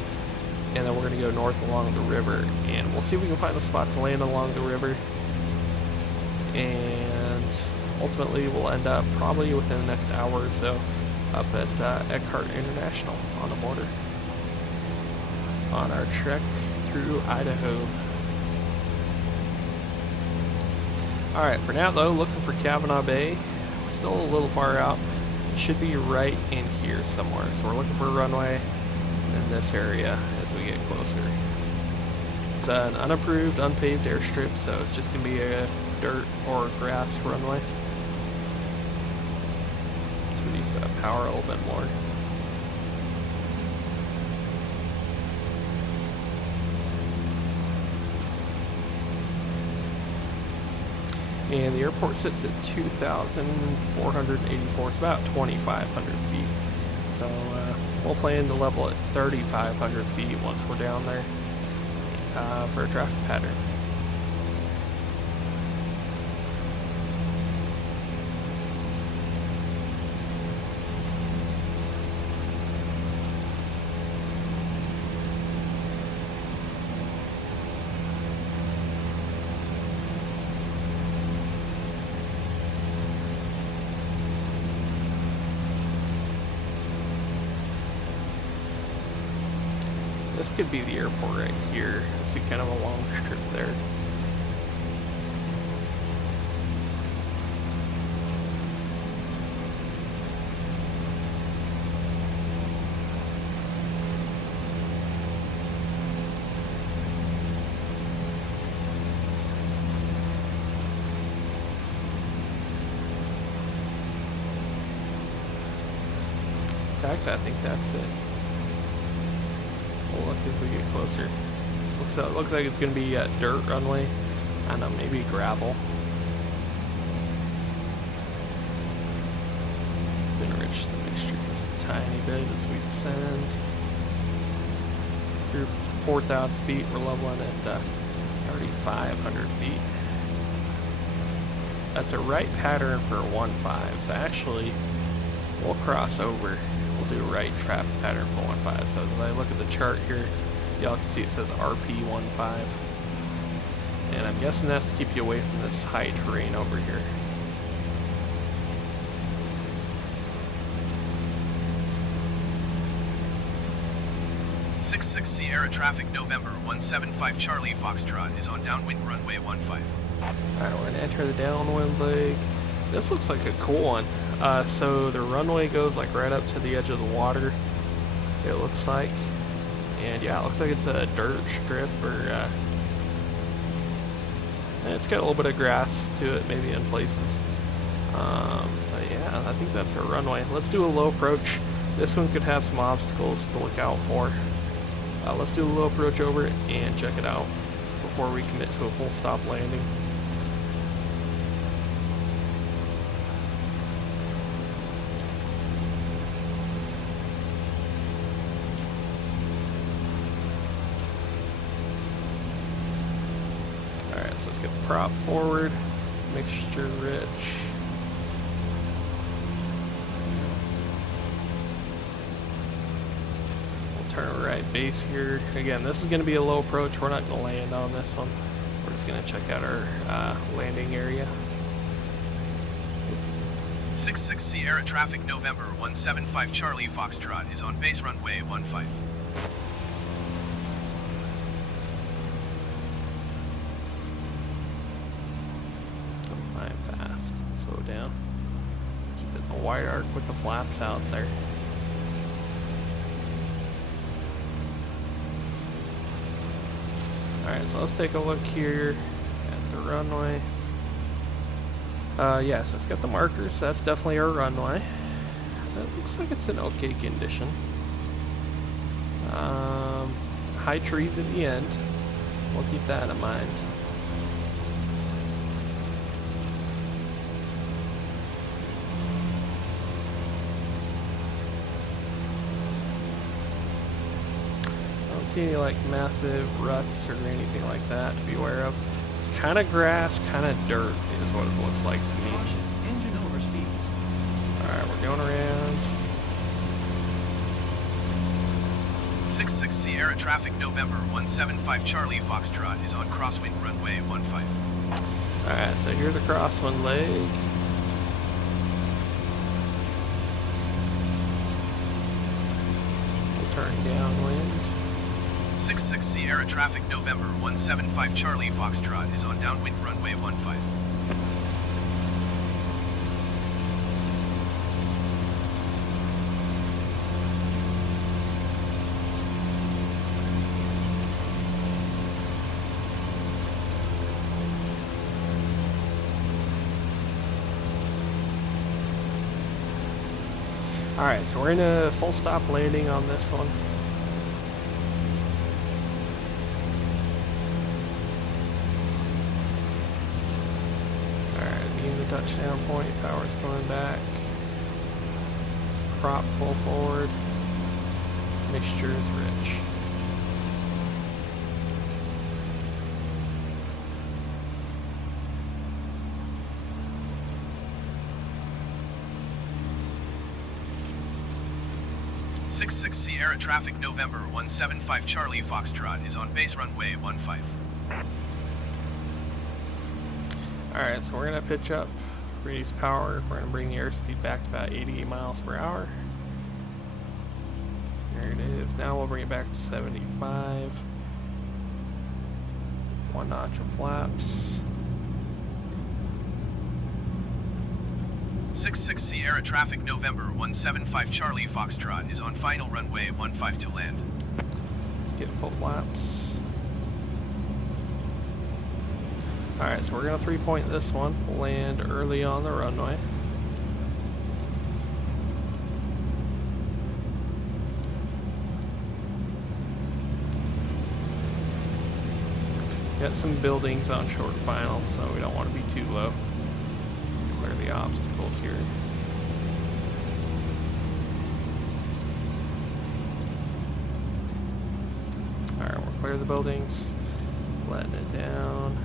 and then we're going to go north along the river, and we'll see if we can find a spot to land along the river. And ultimately, we'll end up probably within the next hour or so up at Eckhart International on the border on our trek through Idaho. Alright, for now though, looking for Kavanaugh Bay. Still a little far out. It should be right in here somewhere. So we're looking for a runway in this area as we get closer. It's an unapproved, unpaved airstrip, so it's just going to be a dirt or grass runway. So we batteries to power a little bit more. And the airport sits at 2,484. It's about 2,500 feet. So we'll plan to level at 3,500 feet once we're down there for a traffic pattern. This could be the airport right here. See kind of a long strip there. In fact, I think that's it. We'll look as we get closer. Looks like it's going to be a dirt runway. I don't know, maybe gravel. Let's enrich the mixture just a tiny bit as we descend. Through 4,000 feet, we're leveling at 3,500 feet. That's a right pattern for 1.5, so actually we'll cross over. We'll do a right traffic pattern for 1.5. So as I look at the chart here, y'all can see it says RP15. And I'm guessing that's to keep you away from this high terrain over here. Six Sierra traffic November 175 Charlie Foxtrot is on downwind runway 15. Alright, we're going to enter the downwind leg. This looks like a cool one. So the runway goes like right up to the edge of the water, it looks like. And yeah, it looks like it's a dirt strip, or and it's got a little bit of grass to it maybe in places. But yeah, I think that's a runway. Let's do a low approach. This one could have some obstacles to look out for. Let's do a low approach over it and check it out before we commit to a full stop landing. So let's get the prop forward, mixture rich. We'll turn right base here. Again, this is going to be a low approach. We're not going to land on this one. We're just going to check out our landing area. 66 Sierra traffic November 175 Charlie Foxtrot is on base runway 15. Fast. Slow down. Keep it in a wide arc with the flaps out there. Alright, so let's take a look here at the runway. Yeah, so it's got the markers. That's definitely our runway. That looks like it's in okay condition. High trees at the end. We'll keep that in mind. See any like massive ruts or anything like that to be aware of. It's kind of grass, kind of dirt is what it looks like to me. Engine overspeed. Alright, we're going around. 66 Sierra traffic November 175 Charlie Foxtrot is on crosswind runway 15. Alright, so here's the crosswind leg. We'll turn downwind. 66 Sierra traffic November 175 Charlie Foxtrot is on downwind runway 15. Alright, so we're in a full stop landing on this one. Alright, being the touchdown point, power's going back. Prop full forward. Mixture is rich. Six Sierra traffic November 175 Charlie Foxtrot is on base runway 15. Alright, so we're going to pitch up, reduce power. We're going to bring the airspeed back to about 88 miles per hour. There it is. Now we'll bring it back to 75. One notch of flaps. 66 Sierra traffic November 175 Charlie Foxtrot is on final runway 15 to land. Let's get full flaps. Alright, so we're going to 3-point this one. Land early on the runway. Got some buildings on short final, so we don't want to be too low. Clear the obstacles here. Alright, we'll clear the buildings. Letting it down.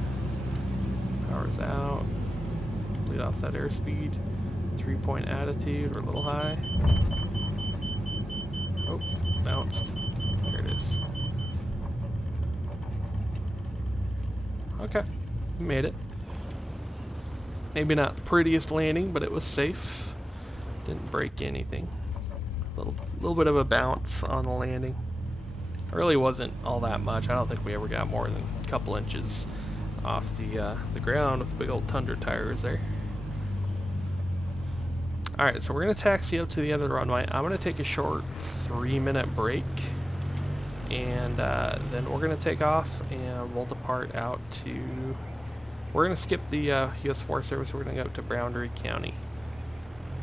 Power's out. Lead off that airspeed. 3-point attitude, we're a little high. Oh, bounced. There it is. Okay, we made it. Maybe not the prettiest landing, but it was safe. Didn't break anything. Little bit of a bounce on the landing. It really wasn't all that much. I don't think we ever got more than a couple inches off the ground with the big old Tundra tires there. Alright, so we're going to taxi up to the end of the runway. I'm going to take a short 3-minute break. And then we're going to take off and we'll depart out to... We're going to skip the U.S. Forest Service. We're going to go up to Boundary County.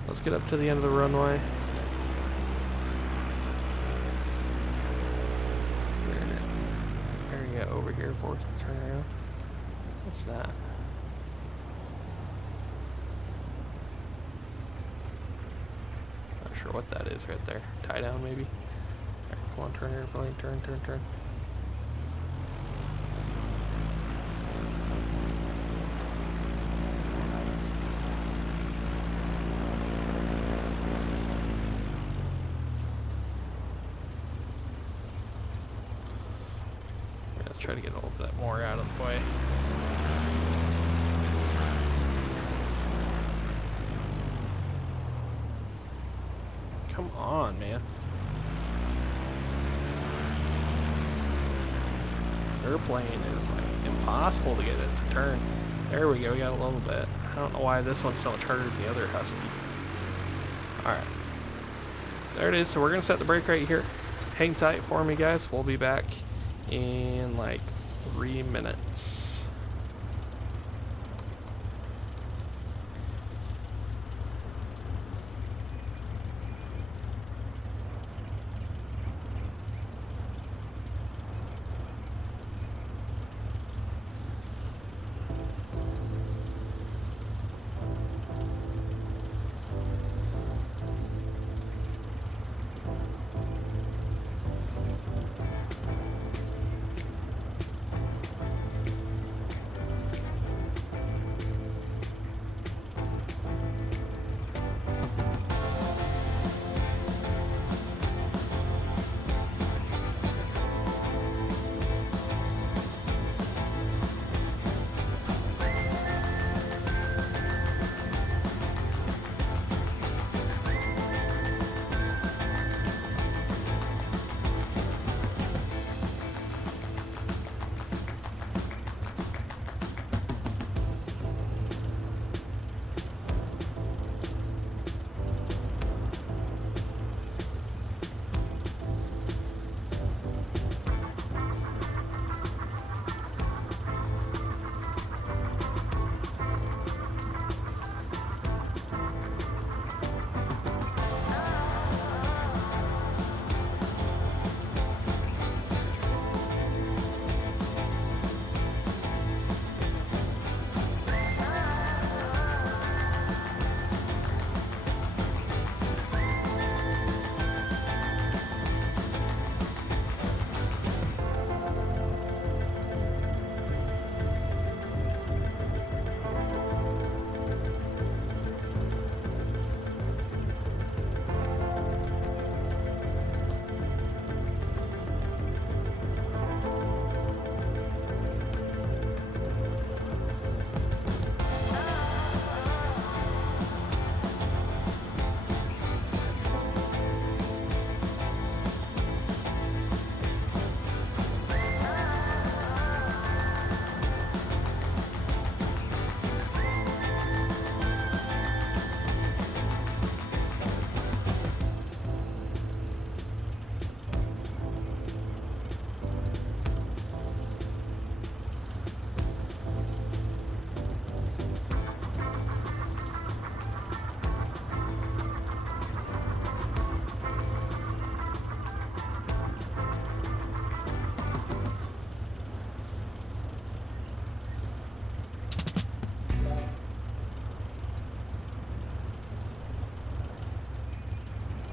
Let's get up to the end of the runway. Area over here for us to turn around. What's that? Not sure what that is right there. Tie down maybe? Alright, come on, turn airplane, turn. Let's try to get a little bit more out of the way. Come on, man. Airplane is like impossible to get it to turn. There we go, we got a little bit. I don't know why this one's so much harder than the other Husky. Alright. So there it is. So we're going to set the brake right here. Hang tight for me, guys. We'll be back in like 3 minutes.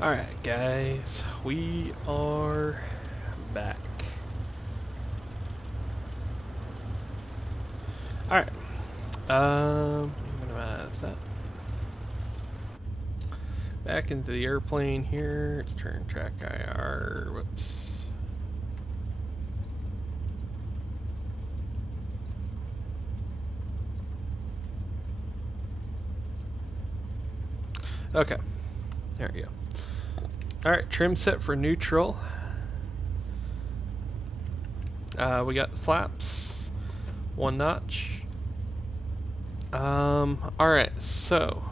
Alright, guys, we are back. Alright, minimize that. Back into the airplane here. Let's turn track IR. Whoops. Okay, there we go. Alright, trim set for neutral. We got the flaps, 1 notch. Alright, so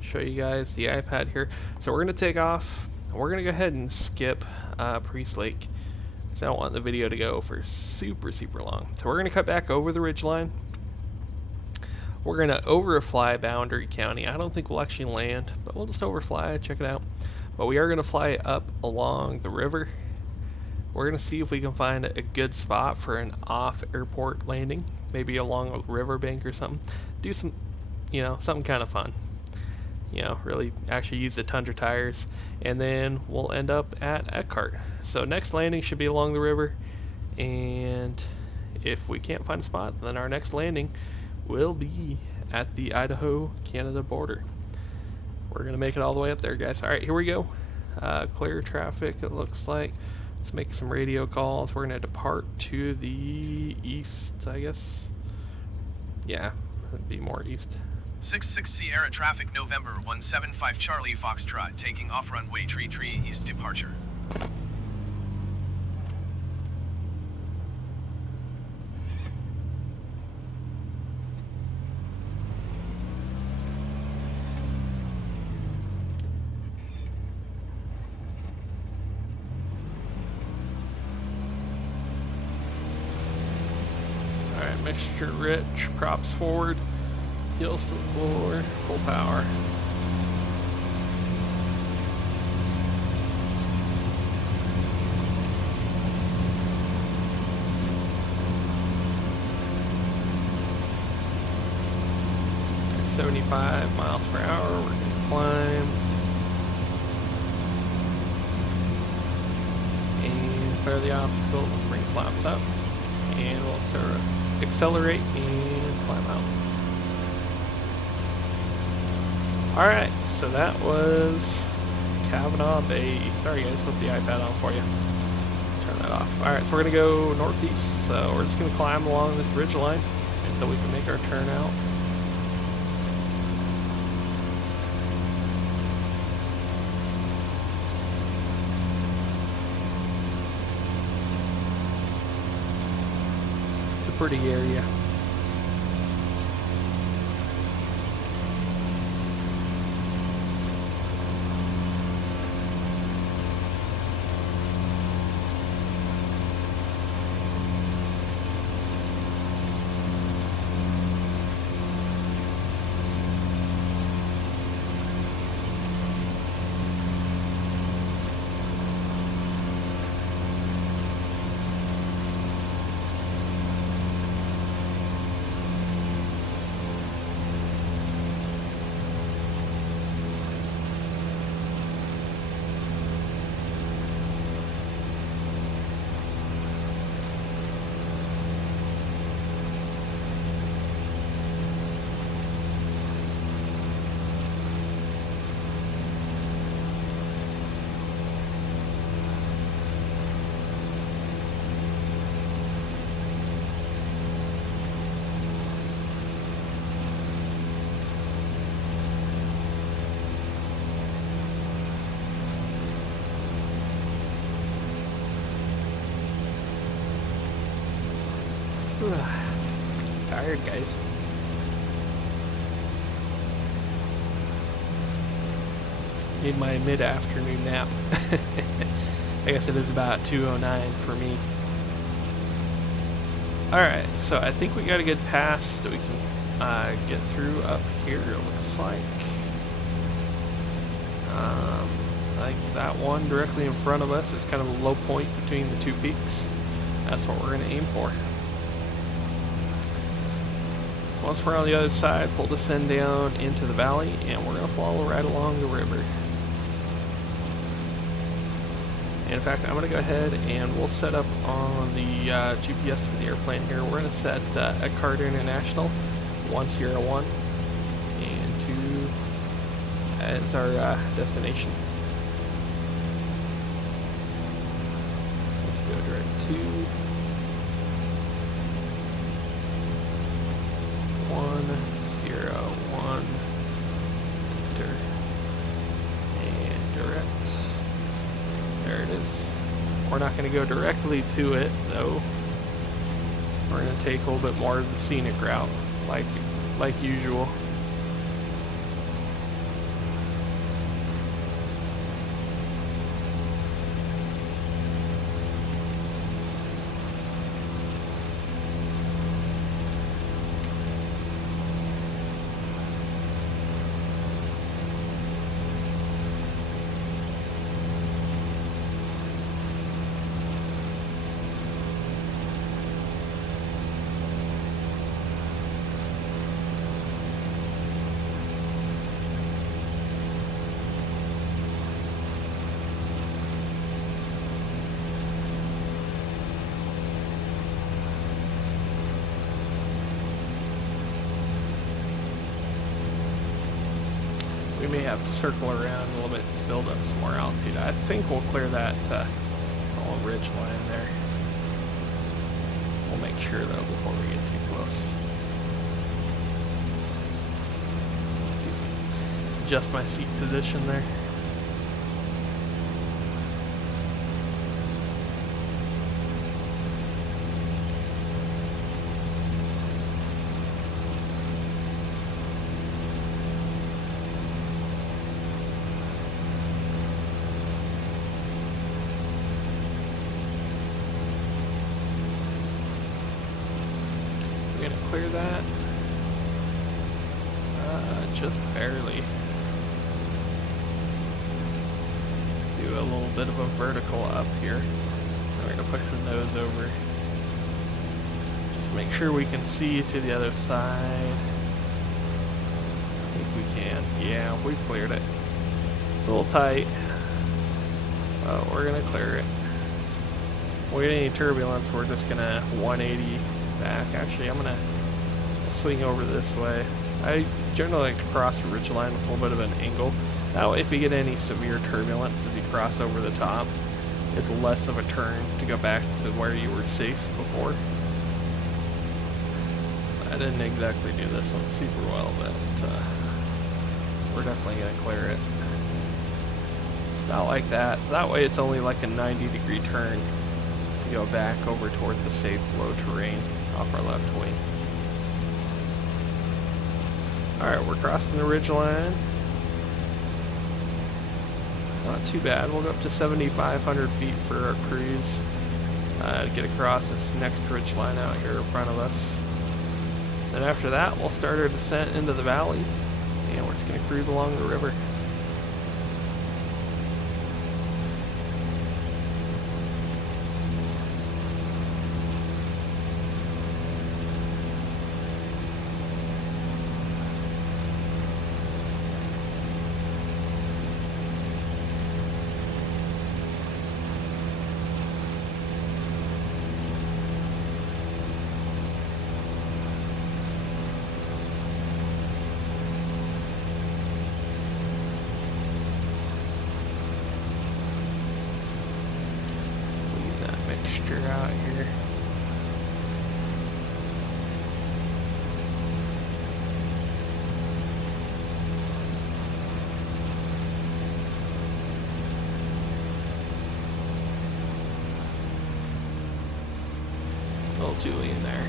show you guys the iPad here. So we're gonna take off. We're gonna go ahead and skip Priest Lake because I don't want the video to go for super long. So we're gonna cut back over the ridgeline. We're gonna overfly Boundary County. I don't think we'll actually land, but we'll just overfly, check it out. But we are gonna fly up along the river. We're gonna see if we can find a good spot for an off-airport landing, maybe along a riverbank or something. Do some, you know, something kind of fun. You know, really actually use the Tundra tires, and then we'll end up at Eckhart. So next landing should be along the river, and if we can't find a spot, then our next landing will be at the Idaho-Canada border. We're gonna make it all the way up there, guys. All right, here we go. Clear traffic, it looks like. Let's make some radio calls. We're gonna depart to the east, I guess. Yeah, it'd be more east. 66 Sierra traffic November 175 Charlie Foxtrot taking off runway tree east departure. Alright, mixture rich, props forward, heels to the floor, full power. At 75 miles per hour, we're gonna climb. And clear the obstacle, let's bring flaps up. And we'll accelerate and climb out. Alright, so that was Kavanaugh Bay. Sorry guys, left the iPad on for you. Turn that off. Alright, so we're going to go northeast. So we're just going to climb along this ridge line until we can make our turn out. It's a pretty area. Tired, guys. Need my mid-afternoon nap. I guess it is about 2:09 for me. Alright, so I think we got a good pass that we can get through up here, it looks like. Like that one directly in front of us is kind of a low point between the two peaks. That's what we're going to aim for. Once we're on the other side, we'll descend down into the valley, and we're going to follow right along the river. In fact, I'm going to go ahead and we'll set up on the GPS for the airplane here. We're going to set at Carter International 101 and 2 as our destination. Let's go direct to 101. Enter and direct. There it is. We're not going to go directly to it, though. We're going to take a little bit more of the scenic route, like usual. We may have to circle around a little bit to build up some more altitude. I think we'll clear that whole ridge line there. We'll make sure though before we get too close. Excuse me. Adjust my seat position there. Clear that. Just barely. Do a little bit of a vertical up here. We're going to push the nose over. Just make sure we can see to the other side. I think we can. Yeah, we've cleared it. It's a little tight. But we're going to clear it. If we get any turbulence, we're just going to 180 back. Actually, I'm going to swing over this way. I generally like to cross the ridgeline with a little bit of an angle. That way, if you get any severe turbulence as you cross over the top, it's less of a turn to go back to where you were safe before. So I didn't exactly do this one super well, but we're definitely going to clear it. It's about like that. So that way it's only like a 90-degree turn to go back over toward the safe low terrain off our left wing. Alright, we're crossing the ridgeline. Not too bad. We'll go up to 7,500 feet for our cruise. To get across this next ridgeline out here in front of us. Then after that, we'll start our descent into the valley. And we're just going to cruise along the river. Mixture out here. A little too lean there.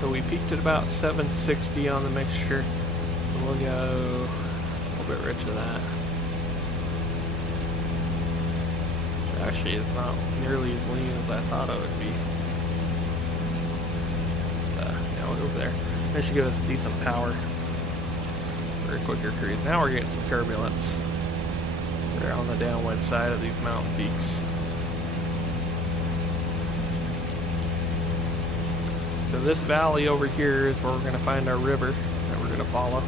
So we peaked at about 760 on the mixture, so we'll go a little bit rich of that. Which actually is not nearly as lean as I thought it would be. But, yeah, we'll go over there. That should give us decent power for a quicker cruise. Now we're getting some turbulence. We're on the downwind side of these mountain peaks. So this valley over here is where we're going to find our river that we're going to follow.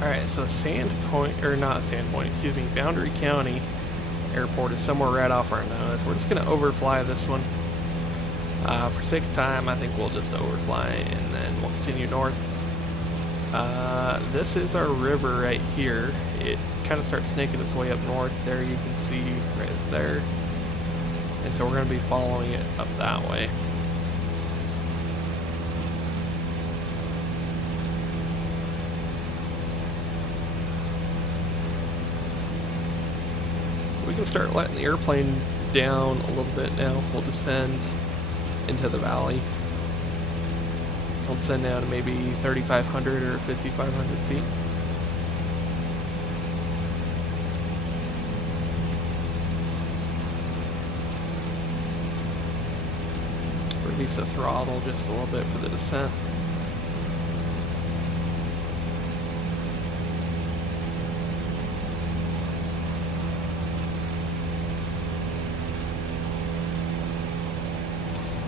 Alright, so Boundary County Airport is somewhere right off our nose. We're just going to overfly this one. For sake of time, I think we'll just overfly and then we'll continue north. This is our river right here. It kind of starts snaking its way up north there, you can see right there. And so we're going to be following it up that way. We can start letting the airplane down a little bit now. We'll descend into the valley. We'll descend down to maybe 3,500 or 5,500 feet. Release the throttle just a little bit for the descent.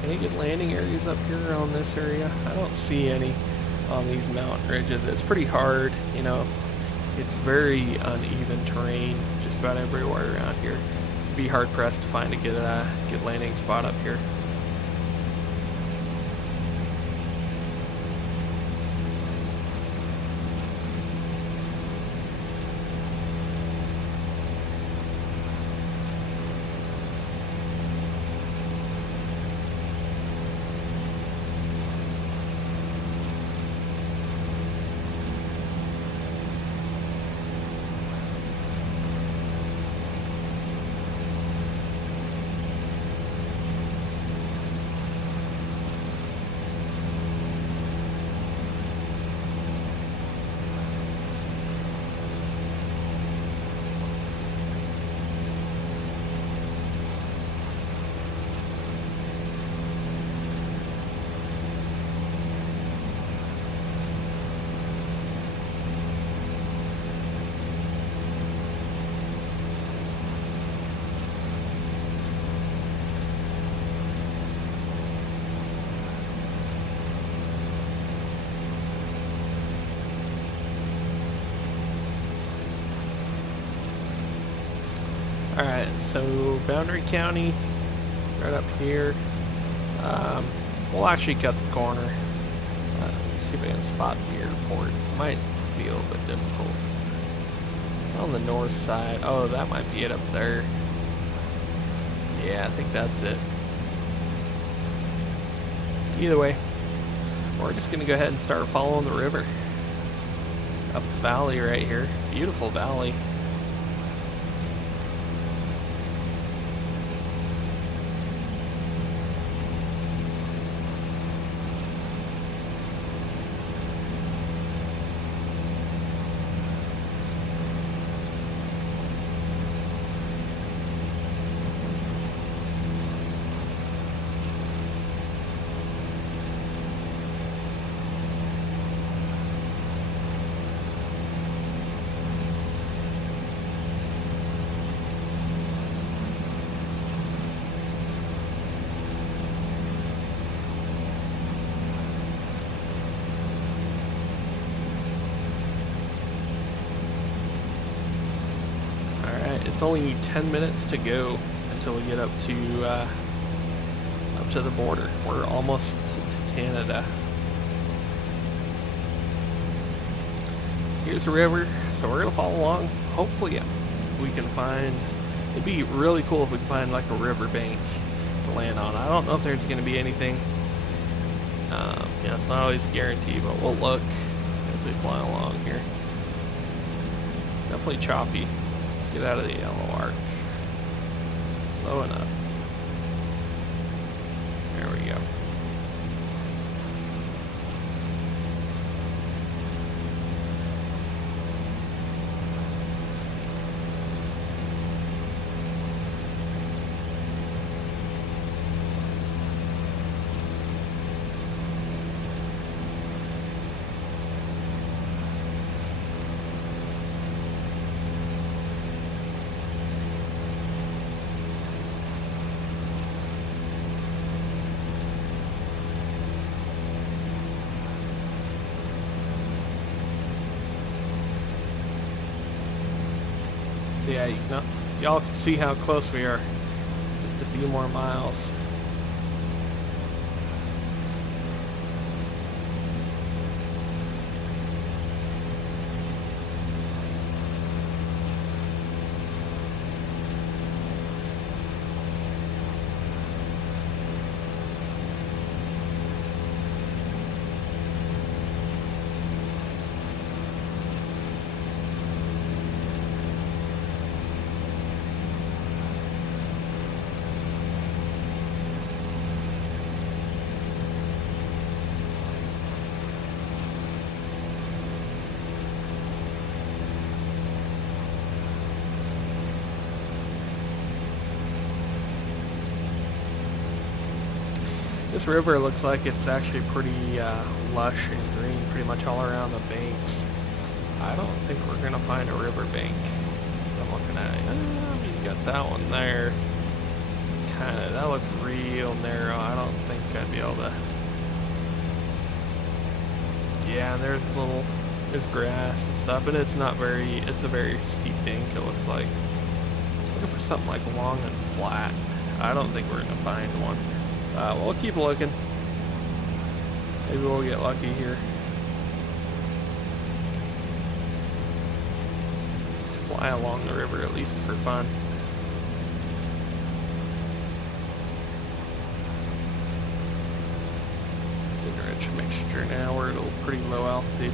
Any good landing areas up here on this area? I don't see any on these mountain ridges. It's pretty hard, you know. It's very uneven terrain just about everywhere around here. Be hard pressed to find a good landing spot up here. Alright, so Boundary County, right up here. We'll actually cut the corner. Let's see if I can spot the airport. Might be a little bit difficult. On the north side. Oh, that might be it up there. Yeah, I think that's it. Either way, we're just going to go ahead and start following the river. Up the valley right here. Beautiful valley. it's only 10 minutes to go until we get up to the border. We're almost to Canada. Here's the river, so we're gonna follow along. Hopefully we can find, it'd be really cool if we could find like a river bank to land on. I don't know if there's gonna be anything. You know, it's not always a guarantee, but we'll look as we fly along here. Definitely choppy. Let's get out of the yellow arc. Slowing up. There we go. So yeah, y'all can see how close we are. Just a few more miles. This river looks like it's actually pretty lush and green pretty much all around the banks. I don't think we're going to find a river bank. I'm looking at it. You got that one there. Kinda, that looks real narrow. I don't think I'd be able to. Yeah, and there's grass and stuff, and it's a very steep bank, it looks like. Looking for something like long and flat. I don't think we're going to find one. We'll keep looking. Maybe we'll get lucky here. Just fly along the river at least for fun. It's an rich mixture now. We're at a pretty low altitude.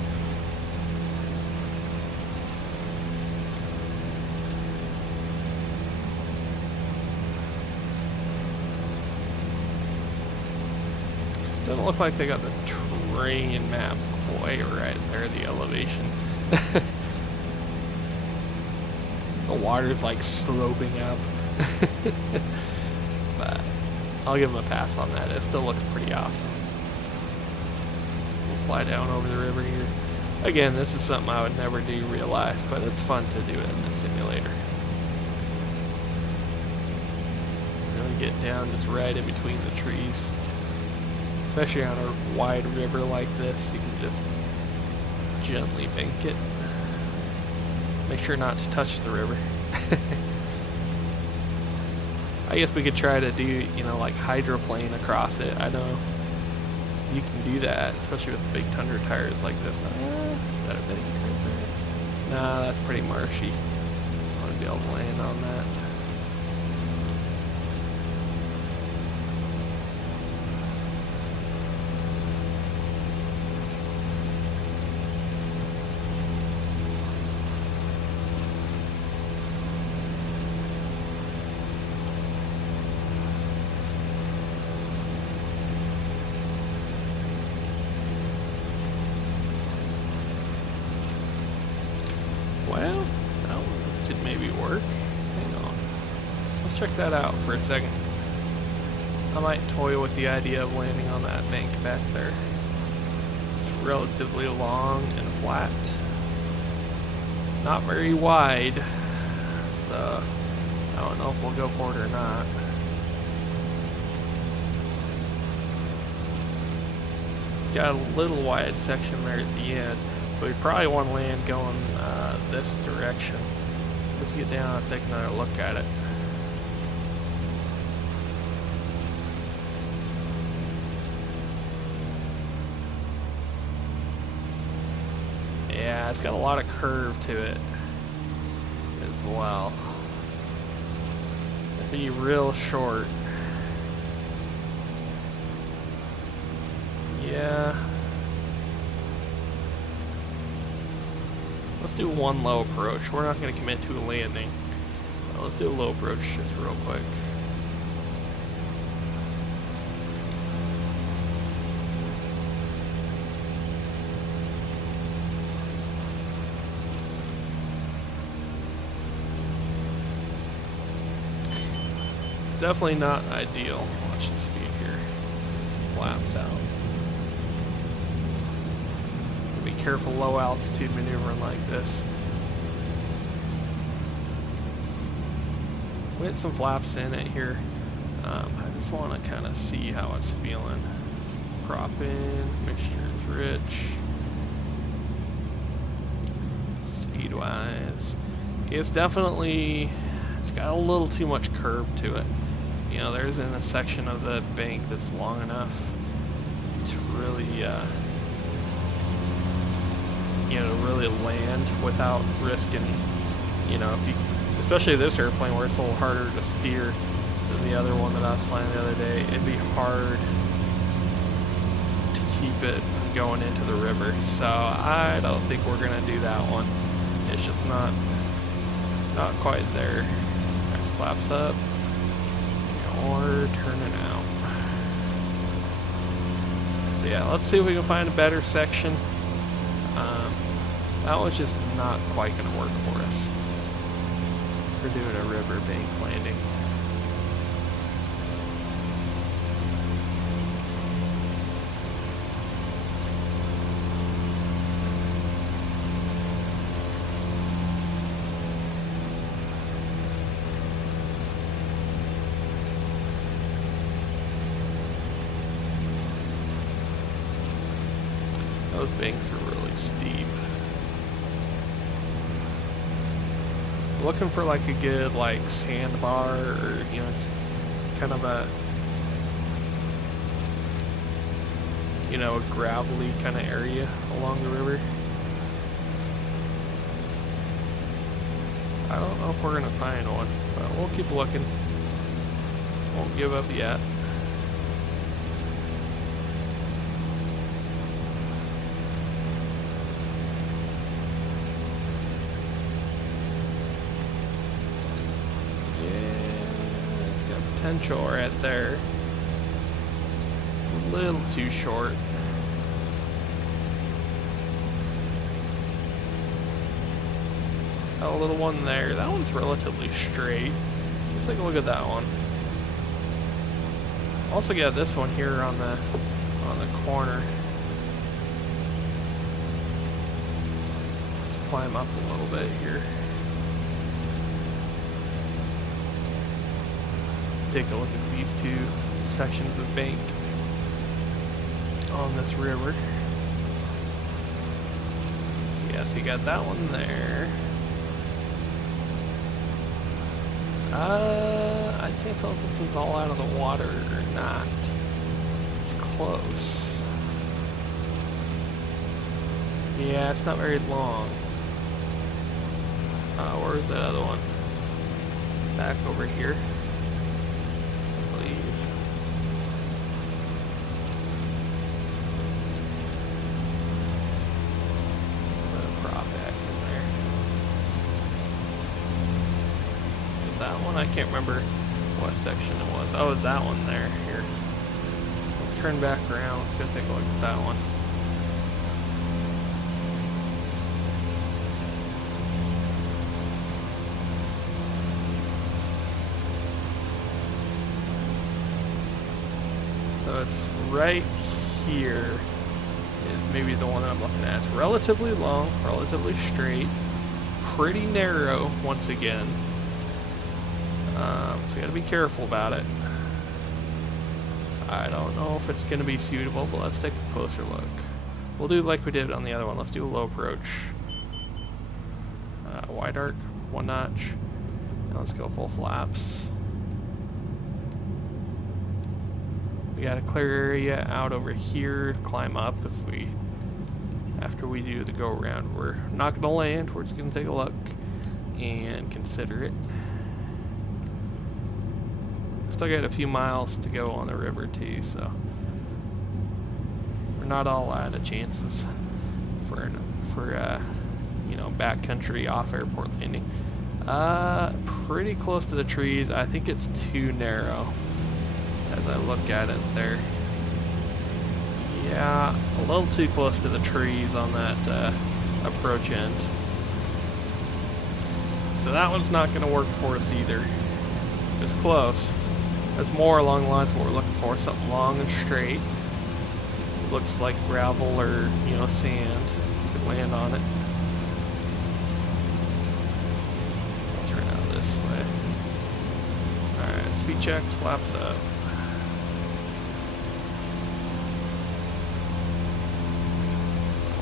Doesn't look like they got the terrain map quite right there, the elevation. The water's like sloping up. But I'll give them a pass on that. It still looks pretty awesome. We'll fly down over the river here. Again, this is something I would never do real life, but it's fun to do it in the simulator. Really get down just right in between the trees. Especially on a wide river like this, you can just gently bank it. Make sure not to touch the river. I guess we could try to do, like hydroplane across it. I know you can do that, especially with big Tundra tires like this. Is that a big right there? Nah, that's pretty marshy. I want to be able to land on that. Well, that one could maybe work. Hang on. Let's check that out for a second. I might toy with the idea of landing on that bank back there. It's relatively long and flat. Not very wide. So, I don't know if we'll go for it or not. It's got a little wide section there at the end. So we probably want to land going this direction. Let's get down and take another look at it. Yeah, it's got a lot of curve to it as well. It'd be real short. Yeah. Let's do one low approach. We're not going to commit to a landing. Let's do a low approach just real quick. It's definitely not ideal. Watch the speed here. Get some flaps out. Be careful low altitude maneuvering like this. We had some flaps in it here. I just want to kind of see how it's feeling. Prop in, mixture is rich. Speed wise, it's definitely, it's got a little too much curve to it. You know, there's in a section of the bank that's long enough to really you know, really land without risking, you know, if you, especially this airplane where it's a little harder to steer than the other one that I was flying the other day, it'd be hard to keep it from going into the river. So I don't think we're gonna do that one. It's just not quite there. Right, flaps up or turning out. So yeah, let's see if we can find a better section. That one's just not quite going to work for us for doing a river bank landing. Those banks are really steep. Looking for like a good like sandbar, or you know, it's kind of a, you know, a gravelly kind of area along the river. I don't know if we're gonna find one, but we'll keep looking. Won't give up yet. Potential right there. It's a little too short. Got a little one there. That one's relatively straight. Let's take a look at that one. Also got this one here on the corner. Let's climb up a little bit here. Take a look at these two sections of bank on this river. So yeah, so you got that one there. I can't tell if this one's all out of the water or not. It's close. Yeah, it's not very long. Where's that other one? Back over here. That one, I can't remember what section it was. Oh, it's that one there. Here. Let's turn back around. Let's go take a look at that one. So it's right here is maybe the one that I'm looking at. It's relatively long, relatively straight, pretty narrow once again. So you gotta be careful about it. I don't know if it's gonna be suitable, but let's take a closer look. We'll do like we did on the other one. Let's do a low approach. Wide arc one notch. Now let's go full flaps. We got a clear area out over here to climb up if we, after we do the go around. We're not going to land, we're just going to take a look and consider it. Still got a few miles to go on the river too, so we're not all out of chances for you know, backcountry off airport landing. Pretty close to the trees. I think it's too narrow as I look at it there. Yeah, a little too close to the trees on that approach end. So that one's not going to work for us either. It's close. That's more along the lines of what we're looking for. Something long and straight. Looks like gravel or, you know, sand. You could land on it. Turn out this way. Alright, speed checks, flaps up.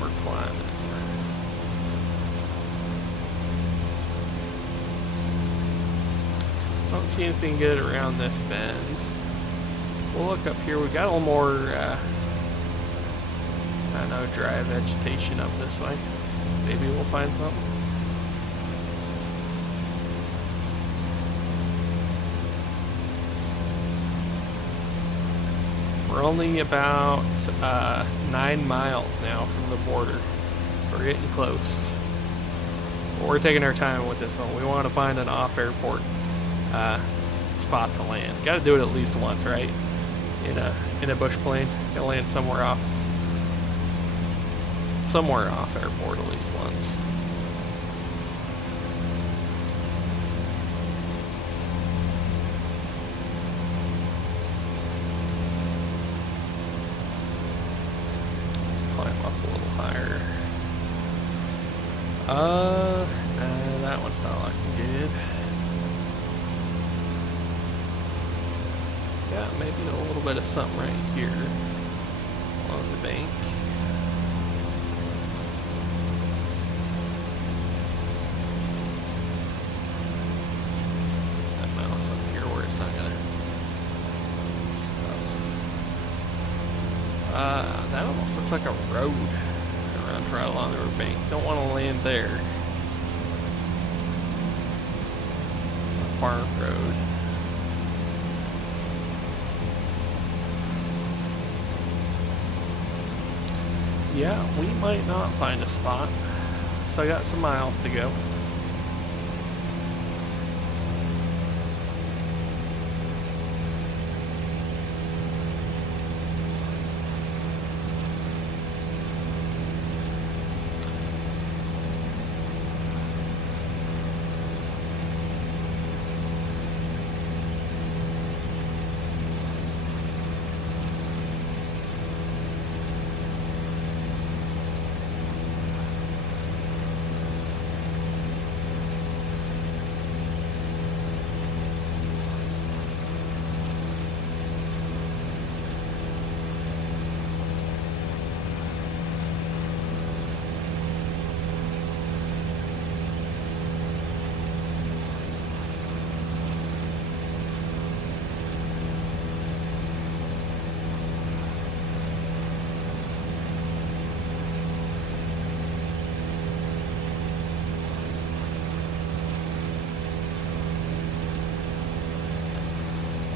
We're climbing. Don't see anything good around this bend. We'll look up here. We got a little more, I don't know, dry vegetation up this way. Maybe we'll find something. We're only about 9 miles now from the border. We're getting close. But we're taking our time with this one. We want to find an off-airport spot to land. Got to do it at least once, right? In a bush plane, gotta land somewhere off airport at least once. Let's climb up a little higher. That one's not looking good. Yeah, maybe a little bit of something right here on the bank. That mouse up here where it's not gonna stuff. That almost looks like a road. Runs right along the river bank. Don't want to land there. It's a farm road. Yeah, we might not find a spot. So I got some miles to go.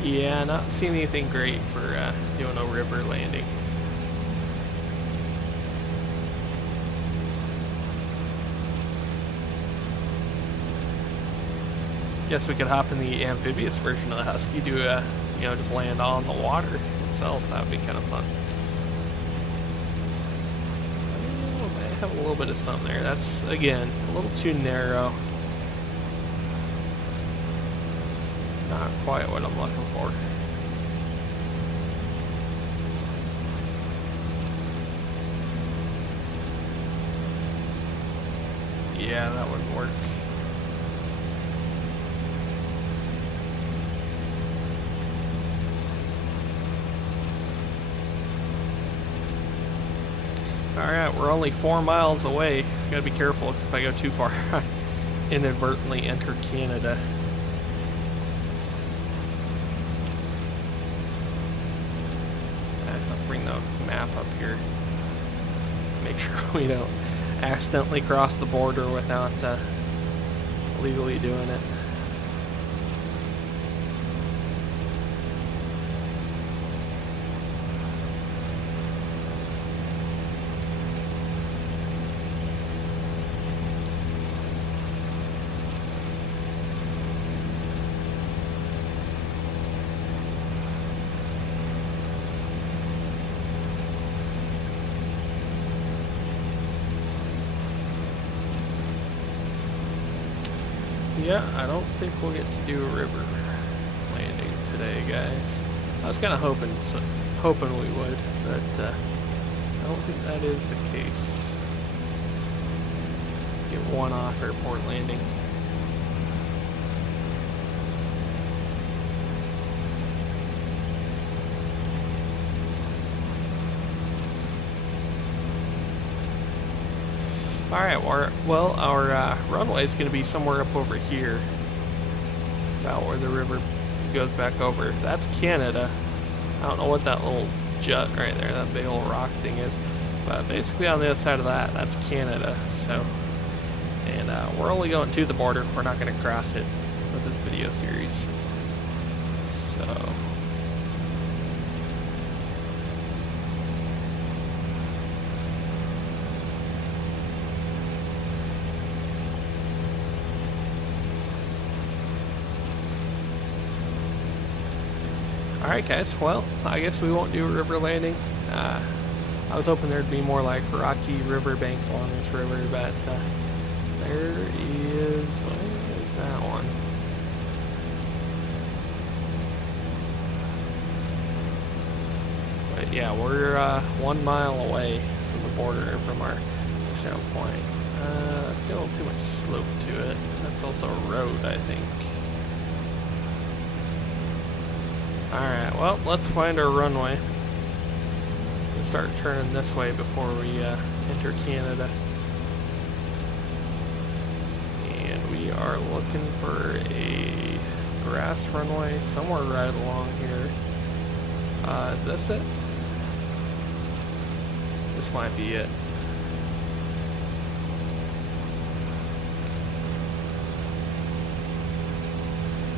Yeah, not seeing anything great for doing a river landing. Guess we could hop in the amphibious version of the Husky, do a, you know, just land on the water itself. That would be kind of fun. I might have a little bit of something there. That's, again, a little too narrow. Not quite what I'm looking for. Yeah, that wouldn't work. Alright, we're only 4 miles away. Gotta be careful, because if I go too far, inadvertently enter Canada. Let's bring the map up here. Make sure we don't accidentally cross the border without legally doing it. Yeah, I don't think we'll get to do a river landing today, guys. I was kind of hoping we would, but I don't think that is the case. Get one off airport landing. Alright, well, our runway is going to be somewhere up over here. About where the river goes back over. That's Canada. I don't know what that little jut right there, that big old rock thing is. But basically on the other side of that, that's Canada. So, and we're only going to the border. We're not going to cross it with this video series. So... Alright guys, well, I guess we won't do a river landing. I was hoping there'd be more like rocky river banks along this river, but there is, where is that one? But yeah, we're 1 mile away from the border, from our touchdown point. That's got a little too much slope to it. That's also a road, I think. Alright, well, let's find our runway. We'll start turning this way before we enter Canada. And we are looking for a grass runway somewhere right along here. Is this it? This might be it.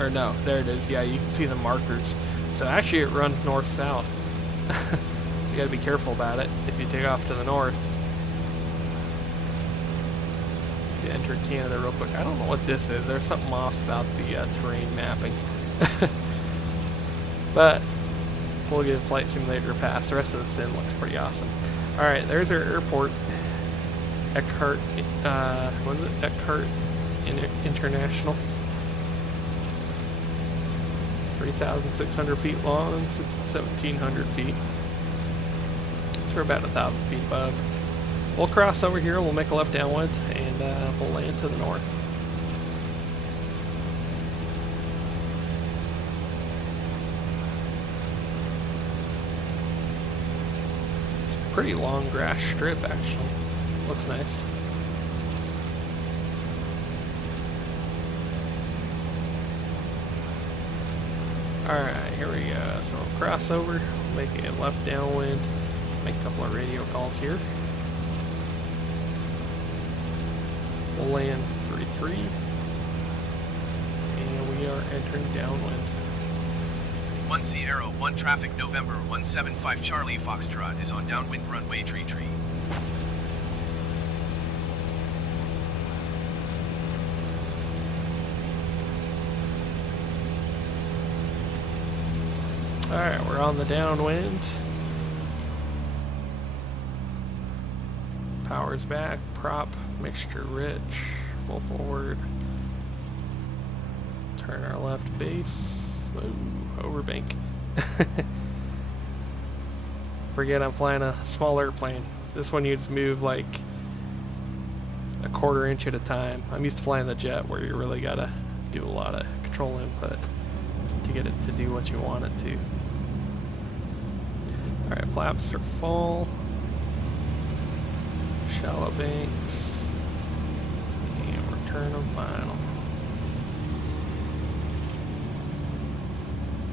Or no, there it is. Yeah, you can see the markers. So actually it runs north-south. So you gotta be careful about it if you take off to the north. You enter Canada real quick. I don't know what this is. There's something off about the terrain mapping. But we'll get a flight simulator pass. The rest of the sim looks pretty awesome. Alright, there's our airport. Eckhart, what is it? Eckhart International. 3,600 feet long, 1,700 feet. So we're about 1,000 feet above. We'll cross over here, we'll make a left downwind, and we'll land to the north. It's a pretty long grass strip, actually. Looks nice. Alright, here we go. So we'll cross over, make a left downwind, make a couple of radio calls here. We'll land 3-3. And we are entering downwind. 1 Sierra 1 traffic November 175 Charlie Foxtrot is on downwind runway tree. Alright, we're on the downwind. Power's back, prop, mixture rich, full forward. Turn our left base. Whoa, overbank. Forget I'm flying a small airplane. This one you just move like a 1/4 inch at a time. I'm used to flying the jet where you really gotta do a lot of control input to get it to do what you want it to. Alright, flaps are full. Shallow banks. And we're turn of final.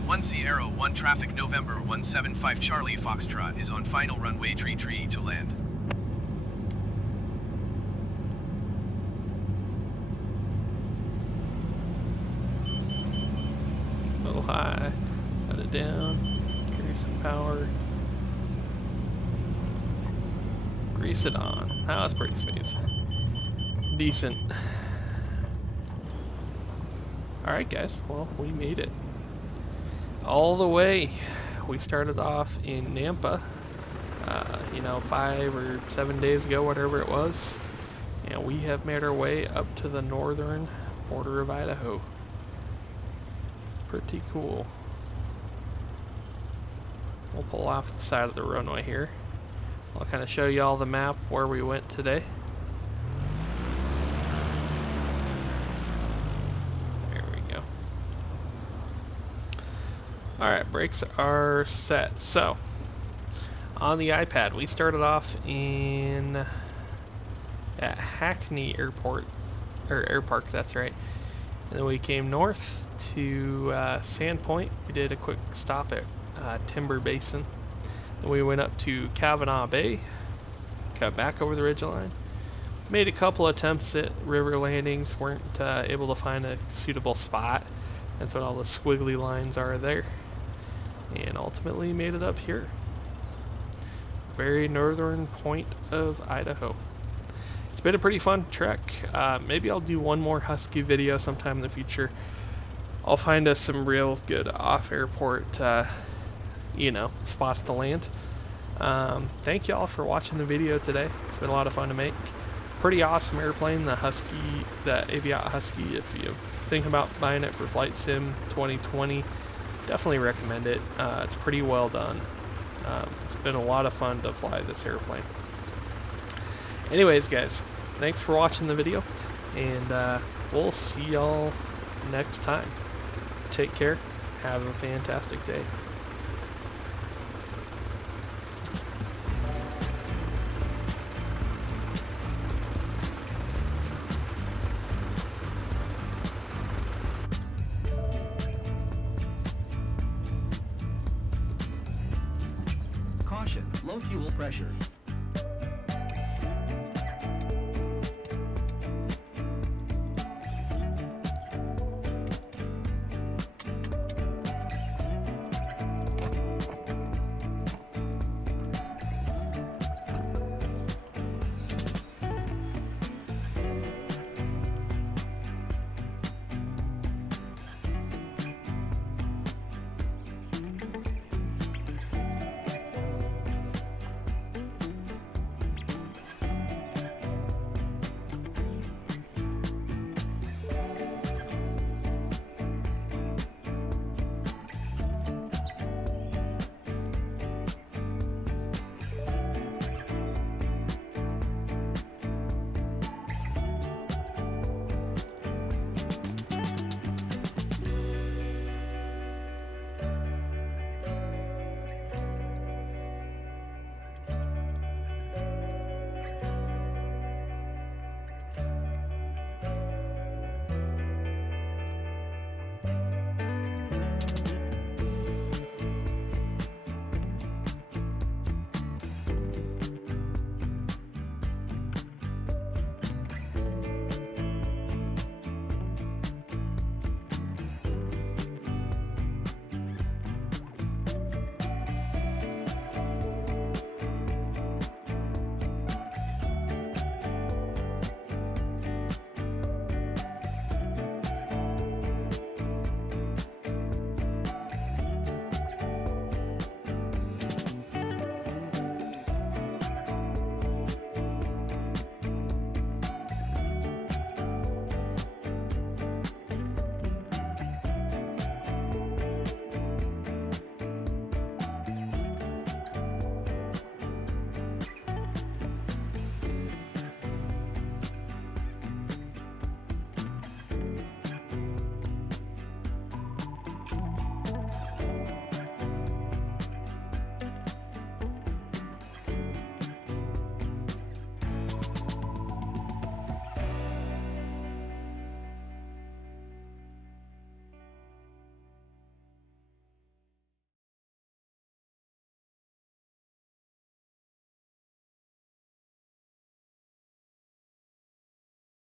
1 Sierra 1 traffic November 175 Charlie Foxtrot is on final runway tree to land. A little high, put it down, carry some power, grease it on. That was pretty smooth. Decent. Alright guys, well, we made it. All the way. We started off in Nampa, 5 or 7 days ago, whatever it was. And we have made our way up to the northern border of Idaho. Pretty cool. We'll pull off the side of the runway here. I'll kind of show you all the map where we went today. There we go. Alright, brakes are set. So, on the iPad, we started off at Hackney Airport, or Air Park, that's right. And then we came north to Sandpoint. We did a quick stop at Timber Basin. Then we went up to Kavanaugh Bay, cut back over the ridgeline. Made a couple attempts at river landings, weren't able to find a suitable spot. That's what all the squiggly lines are there. And ultimately made it up here. Very northern point of Idaho. It's been a pretty fun trek. Maybe I'll do one more Husky video sometime in the future. I'll find us some real good off-airport, spots to land. Thank y'all for watching the video today. It's been a lot of fun to make. Pretty awesome airplane, the Husky, the Aviat Husky. If you think about buying it for Flight Sim 2020, definitely recommend it. It's pretty well done. It's been a lot of fun to fly this airplane. Anyways, guys, thanks for watching the video, and we'll see y'all next time. Take care. Have a fantastic day. Caution, low fuel pressure.